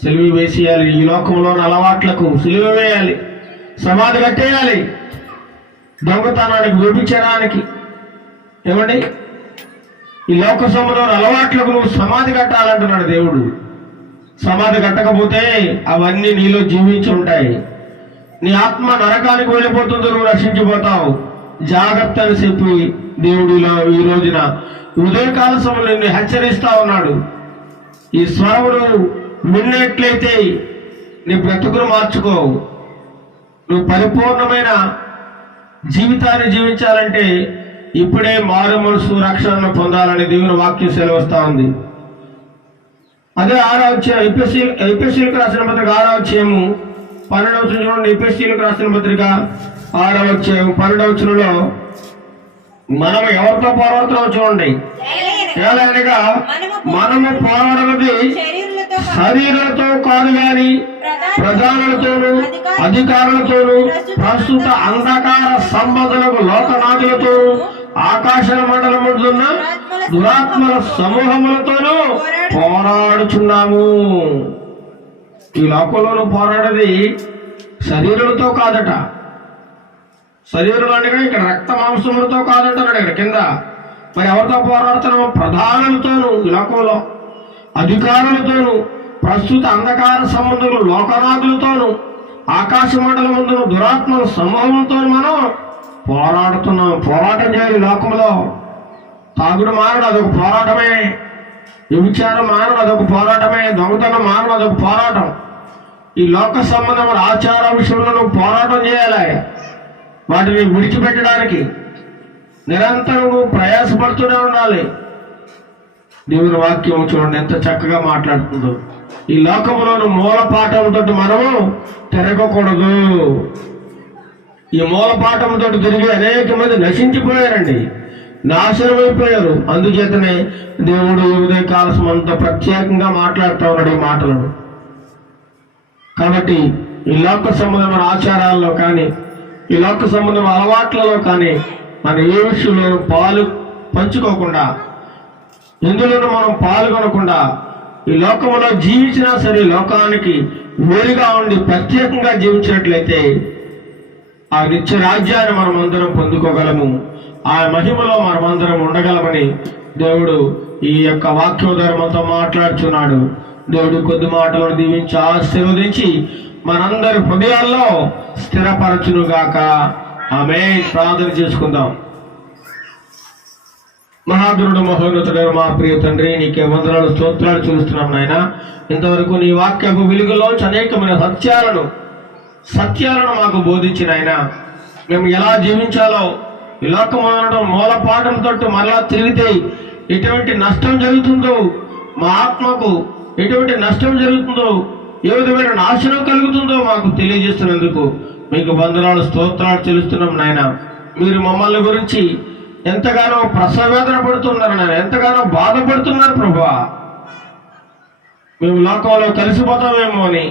సిలువ వేసేయాలి. ఈ లోకంలోని అలవాట్లకు సిలువ వేయాలి, సమాధి కట్టేయాలి. దొంగతనానికి, వ్యభిచారానికి, ఏమండి ఈ లోక సంబంధమైన అలవాట్లకు నువ్వు సమాధి కట్టాలంటున్నాడు దేవుడు. సమాధి కట్టకపోతే అవన్నీ నీలో జీవించి ఉంటాయి. నీ ఆత్మ నరకానికి వెళ్ళిపోతుంది, నువ్వు రక్షించిపోతావు. జాగ్రత్త అని చెప్పి దేవుడిలో ఈ రోజున ఉదయకాల సమయంలో నిన్ను హెచ్చరిస్తా ఉన్నాడు. ఈ స్వరమును విన్నట్లయితే నీ బ్రతుకును మార్చుకో. నువ్వు పరిపూర్ణమైన జీవితాన్ని జీవించాలంటే ఇప్పుడే మారు మనసు రక్షణను పొందాలని దేవుని వాక్యం సెలవుస్తా ఉంది. అదే 6వ అధ్యాయం ఎఫెసీయులకు రాసిన పత్రిక 6వ అధ్యాయము 12వ వచనం చూడండి. ఎఫెసీయులకు రాసిన పత్రిక 6వ అధ్యాయం 12వ వచనంలో మనం ఎవరితో పోరాడుతున్నాం చూడండి. ఏలైనగా మనము పోరాడనది శరీరాలతో కాదు గాని ప్రధానులతోనూ అధికారులతోనూ ప్రస్తుత అంధకార సంబంధులకు లోకనాథులతో ఆకాశ మండలమున్న దురాత్మల సమూహములతోనూ పోరాడుచున్నాము. ఈ లోకంలోనూ పోరాడేది శరీరులతో కాదట. శరీరులు అంటే ఇక్కడ రక్త మాంసములతో కాదంటున్నాడు ఇక్కడ కింద. మరి ఎవరితో పోరాడుతున్నాము? ప్రధానులతోనూ, ఈ లోకంలో అధికారులతోనూ, ప్రస్తుత అంధకార సంబంధులు లోకనాథులతోనూ, ఆకాశ మండలముందును దురాత్మల సమూహంతో మనం పోరాడుతున్నాం. పోరాటం చేయాలి. లోకంలో తాగుడు మానడు, అదొక పోరాటమే. వ్యభిచారం మానడు, అదొక పోరాటమే. దొంగతనం మానడు, అదొక పోరాటం. ఈ లోక సంబంధమైన ఆచార విషయంలో నువ్వు పోరాటం చేయాలి. వాటిని విడిచిపెట్టడానికి నిరంతరం నువ్వు ప్రయాసపడుతూనే ఉండాలి. దేవుని వాక్యం చూడండి ఎంత చక్కగా మాట్లాడుతుందో. ఈ లోకంలోని మూల పాఠంతో మనము తిరగకూడదు. ఈ మూల పాఠంతో తిరిగి అనేక మంది నశించిపోయారండి, నాశనమైపోయారు. అందుచేతనే దేవుడు ఉదయ కాలం అంతా ప్రత్యేకంగా మాట్లాడుతూ ఉన్నాడు ఈ మాటలను. కాబట్టి ఈ లోక సంబంధమైన ఆచారాల్లో కానీ, ఈ లోక సంబంధమైన అలవాట్లలో కానీ మన ఏ విషయంలో పాలు పంచుకోకుండా, ఇందులోనూ మనం పాల్గొనకుండా ఈ లోకంలో జీవించినా సరే లోకానికి వేరుగా ఉండి ప్రత్యేకంగా జీవించినట్లయితే ఆ నిత్య రాజ్యాన్ని మనం అందరం పొందుకోగలము. ఆ మహిమలో మనమందరం ఉండగలమని దేవుడు ఈ యొక్క వాక్యోధర్మంతో మాట్లాడుచున్నాడు. దేవుడు కొద్ది మాటలను దీవించి ఆశీర్వదించి మనందరి హృదయాల్లో స్థిరపరచునుగాక. ఆమేన్. ప్రార్థన చేసుకుందాం. మహాగురుడు మహోన్నతుడైన మా ప్రియ తండ్రి, నీకే వందనాలు స్తోత్రాలు చూస్తున్నాం నాయన. ఇంతవరకు నీ వాక్యపు వెలుగులోంచి అనేకమైన సత్యాలను మాకు బోధించిన ఆయన, మేము ఎలా జీవించాలో ఈ లోకం మూలపాఠంతో మరలా తిరిగితే ఎటువంటి నష్టం జరుగుతుందో, మా ఆత్మకు ఎటువంటి నష్టం జరుగుతుందో, ఏ విధమైన నాశనం కలుగుతుందో మాకు తెలియజేస్తున్నందుకు మీకు వందనాలు స్తోత్రాలు చెల్లిస్తున్నాం నాయన. మీరు మమ్మల్ని గురించి ఎంతగానో ప్రసవేదన పడుతున్నారు నాయన, ఎంతగానో బాధపడుతున్నారు ప్రభువా. మేము లోకంలో కలిసిపోతామేమో అని,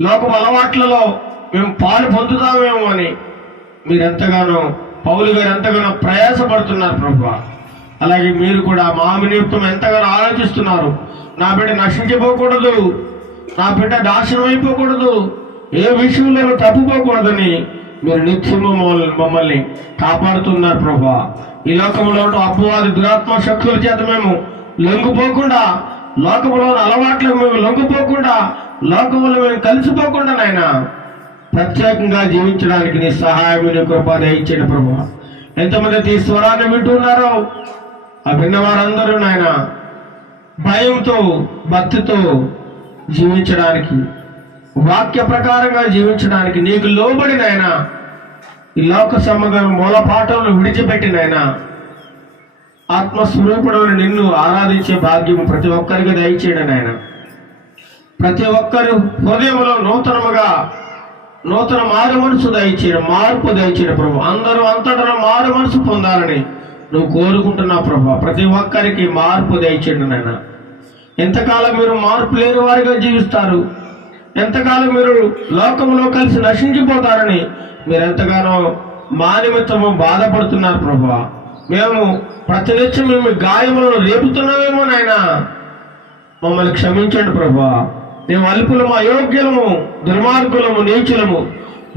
లోకం అలవాట్లలో మేము పాలు పొందుతామేమో అని మీరెంతగానో, పౌలు గారు ఎంతగానో ప్రయాసపడుతున్నారు ప్రభువా. అలాగే మీరు కూడా మా నిమిత్తం ఎంతగానో ఆలోచిస్తున్నారు. నా బిడ్డ నశించిపోకూడదు, నా బిడ్డ నాశనం అయిపోకూడదు, ఏ విషయంలో తప్పుకోకూడదని మీరు నిత్యము మమ్మల్ని కాపాడుతున్నారు ప్రభువా. ఈ లోకంలో అపవాది దురాత్మ శక్తుల చేత మేము లొంగిపోకుండా, లోకంలో అలవాట్లకు మేము లొంగిపోకుండా, లోకంలో మేము కలిసిపోకుండా నాయన ప్రత్యేకంగా జీవించడానికి నీ సహాయం, నీ కృప దయచేయండి ప్రభువా. ఎంతమంది ఈ స్వరాన్ని వింటున్నారో ఆ విన్న వారందరూ నాయన భయంతో, భక్తితో జీవించడానికి, వాక్య ప్రకారంగా జీవించడానికి, నీకు లోబడి నాయన ఈ లోక సంబంధం మూలపాఠంలో విడిచిపెట్టి నాయన ఆత్మస్వరూపుడైన నిన్ను ఆరాధించే భాగ్యం ప్రతి ఒక్కరికి దయచేయండి నాయన. ప్రతి ఒక్కరు హృదయంలో నూతన మారు మనసు దయచేయడం, మార్పు దయచేయడం ప్రభు. అందరూ అంతటా మారు మనసు పొందాలని నువ్వు కోరుకుంటున్నావు ప్రభు. ప్రతి ఒక్కరికి మార్పు దయచేయండి నాయన. ఎంతకాలం మీరు మార్పు లేని వారిగా జీవిస్తారు, ఎంతకాలం మీరు లోకంలో కలిసి నశించిపోతారని మీరు ఎంతగానో మా నిమిత్తము బాధపడుతున్నారు ప్రభు. మేము ప్రతినిత్యం మేము గాయములను రేపుతున్నామేమో నాయన, మమ్మల్ని క్షమించండి ప్రభు. మేము అల్పులము, అయోగ్యులము, దుర్మార్గులము, నీచులము,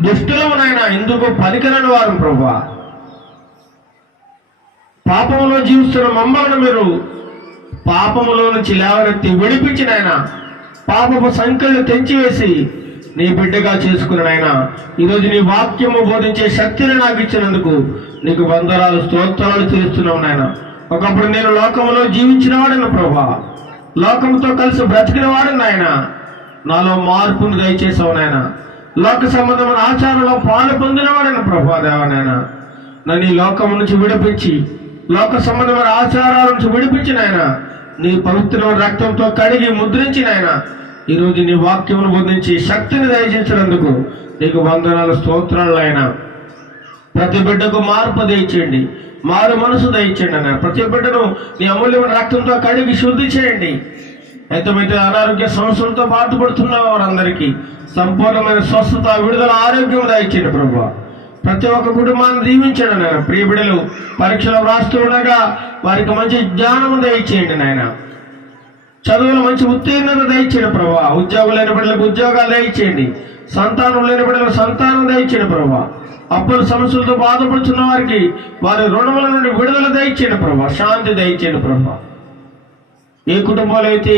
దుష్టులము నాయన, ఎందుకు పనికిరని వారు ప్రభు. పాపములో జీవిస్తున్న మమ్మల్ని మీరు పాపములో నుంచి లేవనెత్తి విడిపించిన ఆయన, పాపపు సంఖ్యలు తెంచివేసి నీ బిడ్డగా చేసుకున్న ఆయన, ఈరోజు నీ వాక్యము బోధించే శక్తిని నాకు ఇచ్చినందుకు నీకు వందనాలు స్తోత్రాలు చేస్తున్నావు నాయన. ఒకప్పుడు నేను లోకంలో జీవించిన వాడిన ప్రభా, లోకంతో కలిసి బ్రతికిన వాడిని నాయన. నాలో మార్పును దయచేసావు నాయన. లోక సంబంధమైన ఆచారంలో పాలు పొందిన వాడిన ప్రభా దేవనాయన. నన్ను ఈ లోకం నుంచి విడిపించి, లోక సంబంధమైన ఆచారాల నుంచి విడిపించిన ఆయన, నీ పవిత్రమైన రక్తంతో కడిగి ముద్రించిన ఆయన, ఈరోజు నీ వాక్యమును బోధించి శక్తిని దయచేసినందుకు నీకు వందనాలు స్తోత్రాలు ఆయన. ప్రతి బిడ్డకు మార్పు దయచేయండి, మారు మనసు దయచేయండి అన్న. ప్రతి బిడ్డను నీ అమూల్యమైన రక్తంతో కడిగి శుద్ధి చేయండి. ఎంతమైతే అనారోగ్య సమస్యలతో బాధపడుతున్న వారందరికీ సంపూర్ణమైన స్వస్థత, విడుదల, ఆరోగ్యం దయచేయండి ప్రభా. ప్రతి ఒక్క కుటుంబాన్ని దీవించండి నాయన. ప్రియ బిడ్డలు పరీక్షలు వ్రాస్తూ ఉండగా వారికి మంచి జ్ఞానము దయచేయండి నాయన. చదువులు మంచి ఉత్తీర్ణత దయచేయండి ప్రభా. ఉద్యోగులు లేని బిడ్డలకు ఉద్యోగాలు దయచేయండి. సంతానం లేని బిడ్డలకు సంతానం దయచేయండి ప్రభా. అప్పుల సమస్యలతో బాధపడుతున్న వారికి వారి రుణముల నుండి విడుదల దయచేయండి ప్రభా. శాంతి దయచేయండి ప్రభా. ఏ కుటుంబాలు అయితే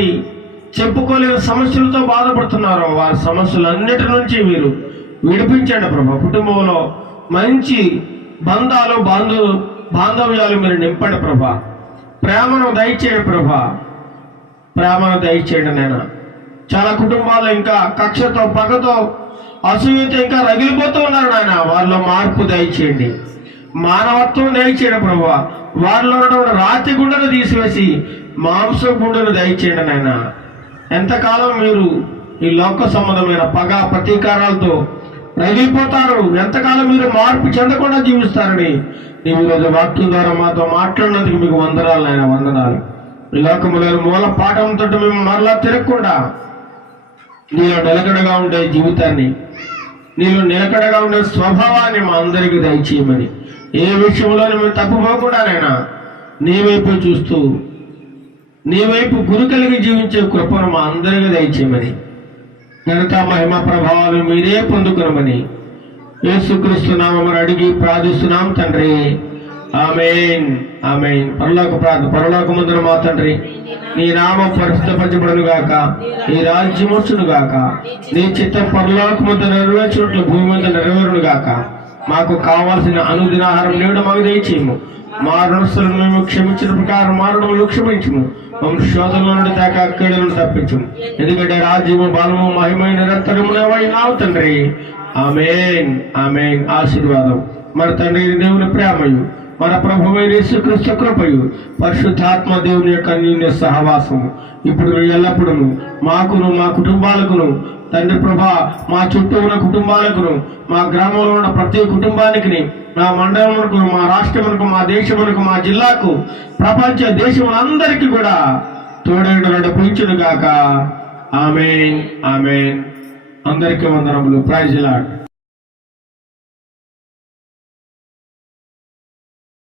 చెప్పుకోలేని సమస్యలతో బాధపడుతున్నారో వారి సమస్యలన్నిటి నుంచి మీరు విడిపించండి ప్రభా. కుటుంబంలో మంచి బంధాలు, బాంధవ్యాలు మీరు నింపండి ప్రభా. ప్రేమను దయచేయండి ప్రభా. ప్రేమను దయచేయండి నాయన. చాలా కుటుంబాలు ఇంకా కక్షతో, పగతో, అసూయతో ఇంకా రగిలిపోతూ ఉన్నారు నాయన. వారిలో మార్పు దయచేయండి. మానవత్వం దయచేయండి ప్రభా. వారిలో ఉన్నటువంటి రాతి గుండెను తీసివేసి మాంస గుండెను దయచేయండి నాయన. ఎంతకాలం మీరు ఈ లోక సంబంధమైన పగ, ప్రతీకారాలతో రగిలిపోతారు? ఎంతకాలం మీరు మార్పు చెందకుండా జీవిస్తారని నీవు ఈరోజు వాక్యం ద్వారా మాతో మాట్లాడినందుకు మీకు వందనాలు నాయన, వందనాలు. ఈ లోకములో మూల పాఠంతో మేము మరలా తిరగకుండా నీలో నిలకడగా ఉండే జీవితాన్ని, నీలో నిలకడగా ఉండే స్వభావాన్ని మా అందరికీ దయచేయమని, ఏ విషయంలో మేము తప్పుపోకుండానైనా నీ వైపు చూస్తూ నీ వైపు గురి కలిగి జీవించే కృపను మా అందరికీ దయచేయమని, ఘనత, మహిమ, ప్రభావాలు మీరే పొందుకునమని యేసుక్రీస్తు నామమున అడిగి ప్రార్థిస్తున్నాం తండ్రి. ఆమేన్, ఆమేన్. పరలోకమందున మా తండ్రి, నీ నామం పరిశుద్ధపరచబడును గాక, నీ రాజ్యం వచ్చును గాక, నీ చిత్తం పరలోకమందు నెరవేర్చినట్లు భూమి మీద నెరవేరును గాక. మాకు కావాల్సిన అనుదినాహారం నేడు మాకు దయచేయము. మా రుణస్తులను మేము క్షమించిన ప్రకారం మా రుణములు క్షమించము. మమ్మల్ని శోధనల నుండి దాకా కీడులను తప్పించము. ఎందుకంటే రాజ్యము, బలము, మహిమ నిరంతరమునైనావు తండ్రి. ఆమేన్, ఆమేన్. ఆశీర్వాదం మన తండ్రి దేవుని ప్రేమయు, మన ప్రభువైన యేసుక్రీస్తు కృపయు, పరిశుద్ధాత్మ దేవుని యొక్క అన్యోన్య సహవాసము ఇప్పుడు ఎల్లప్పుడూ మాకును, మా కుటుంబాలకును, తండ్రి ప్రభా, మా చుట్టూ ఉన్న కుటుంబాలకును, మా గ్రామంలో ఉన్న ప్రతి కుటుంబానికి, మా మండలమునకు, మా రాష్ట్రమునకు, మా దేశమునకు, మా జిల్లాకు, ప్రపంచ దేశములందరికీ కూడా తోడేడు నడిపించును గాక. ఆమేన్, ఆమేన్. అందరికీ వందనములు. Praise the lord.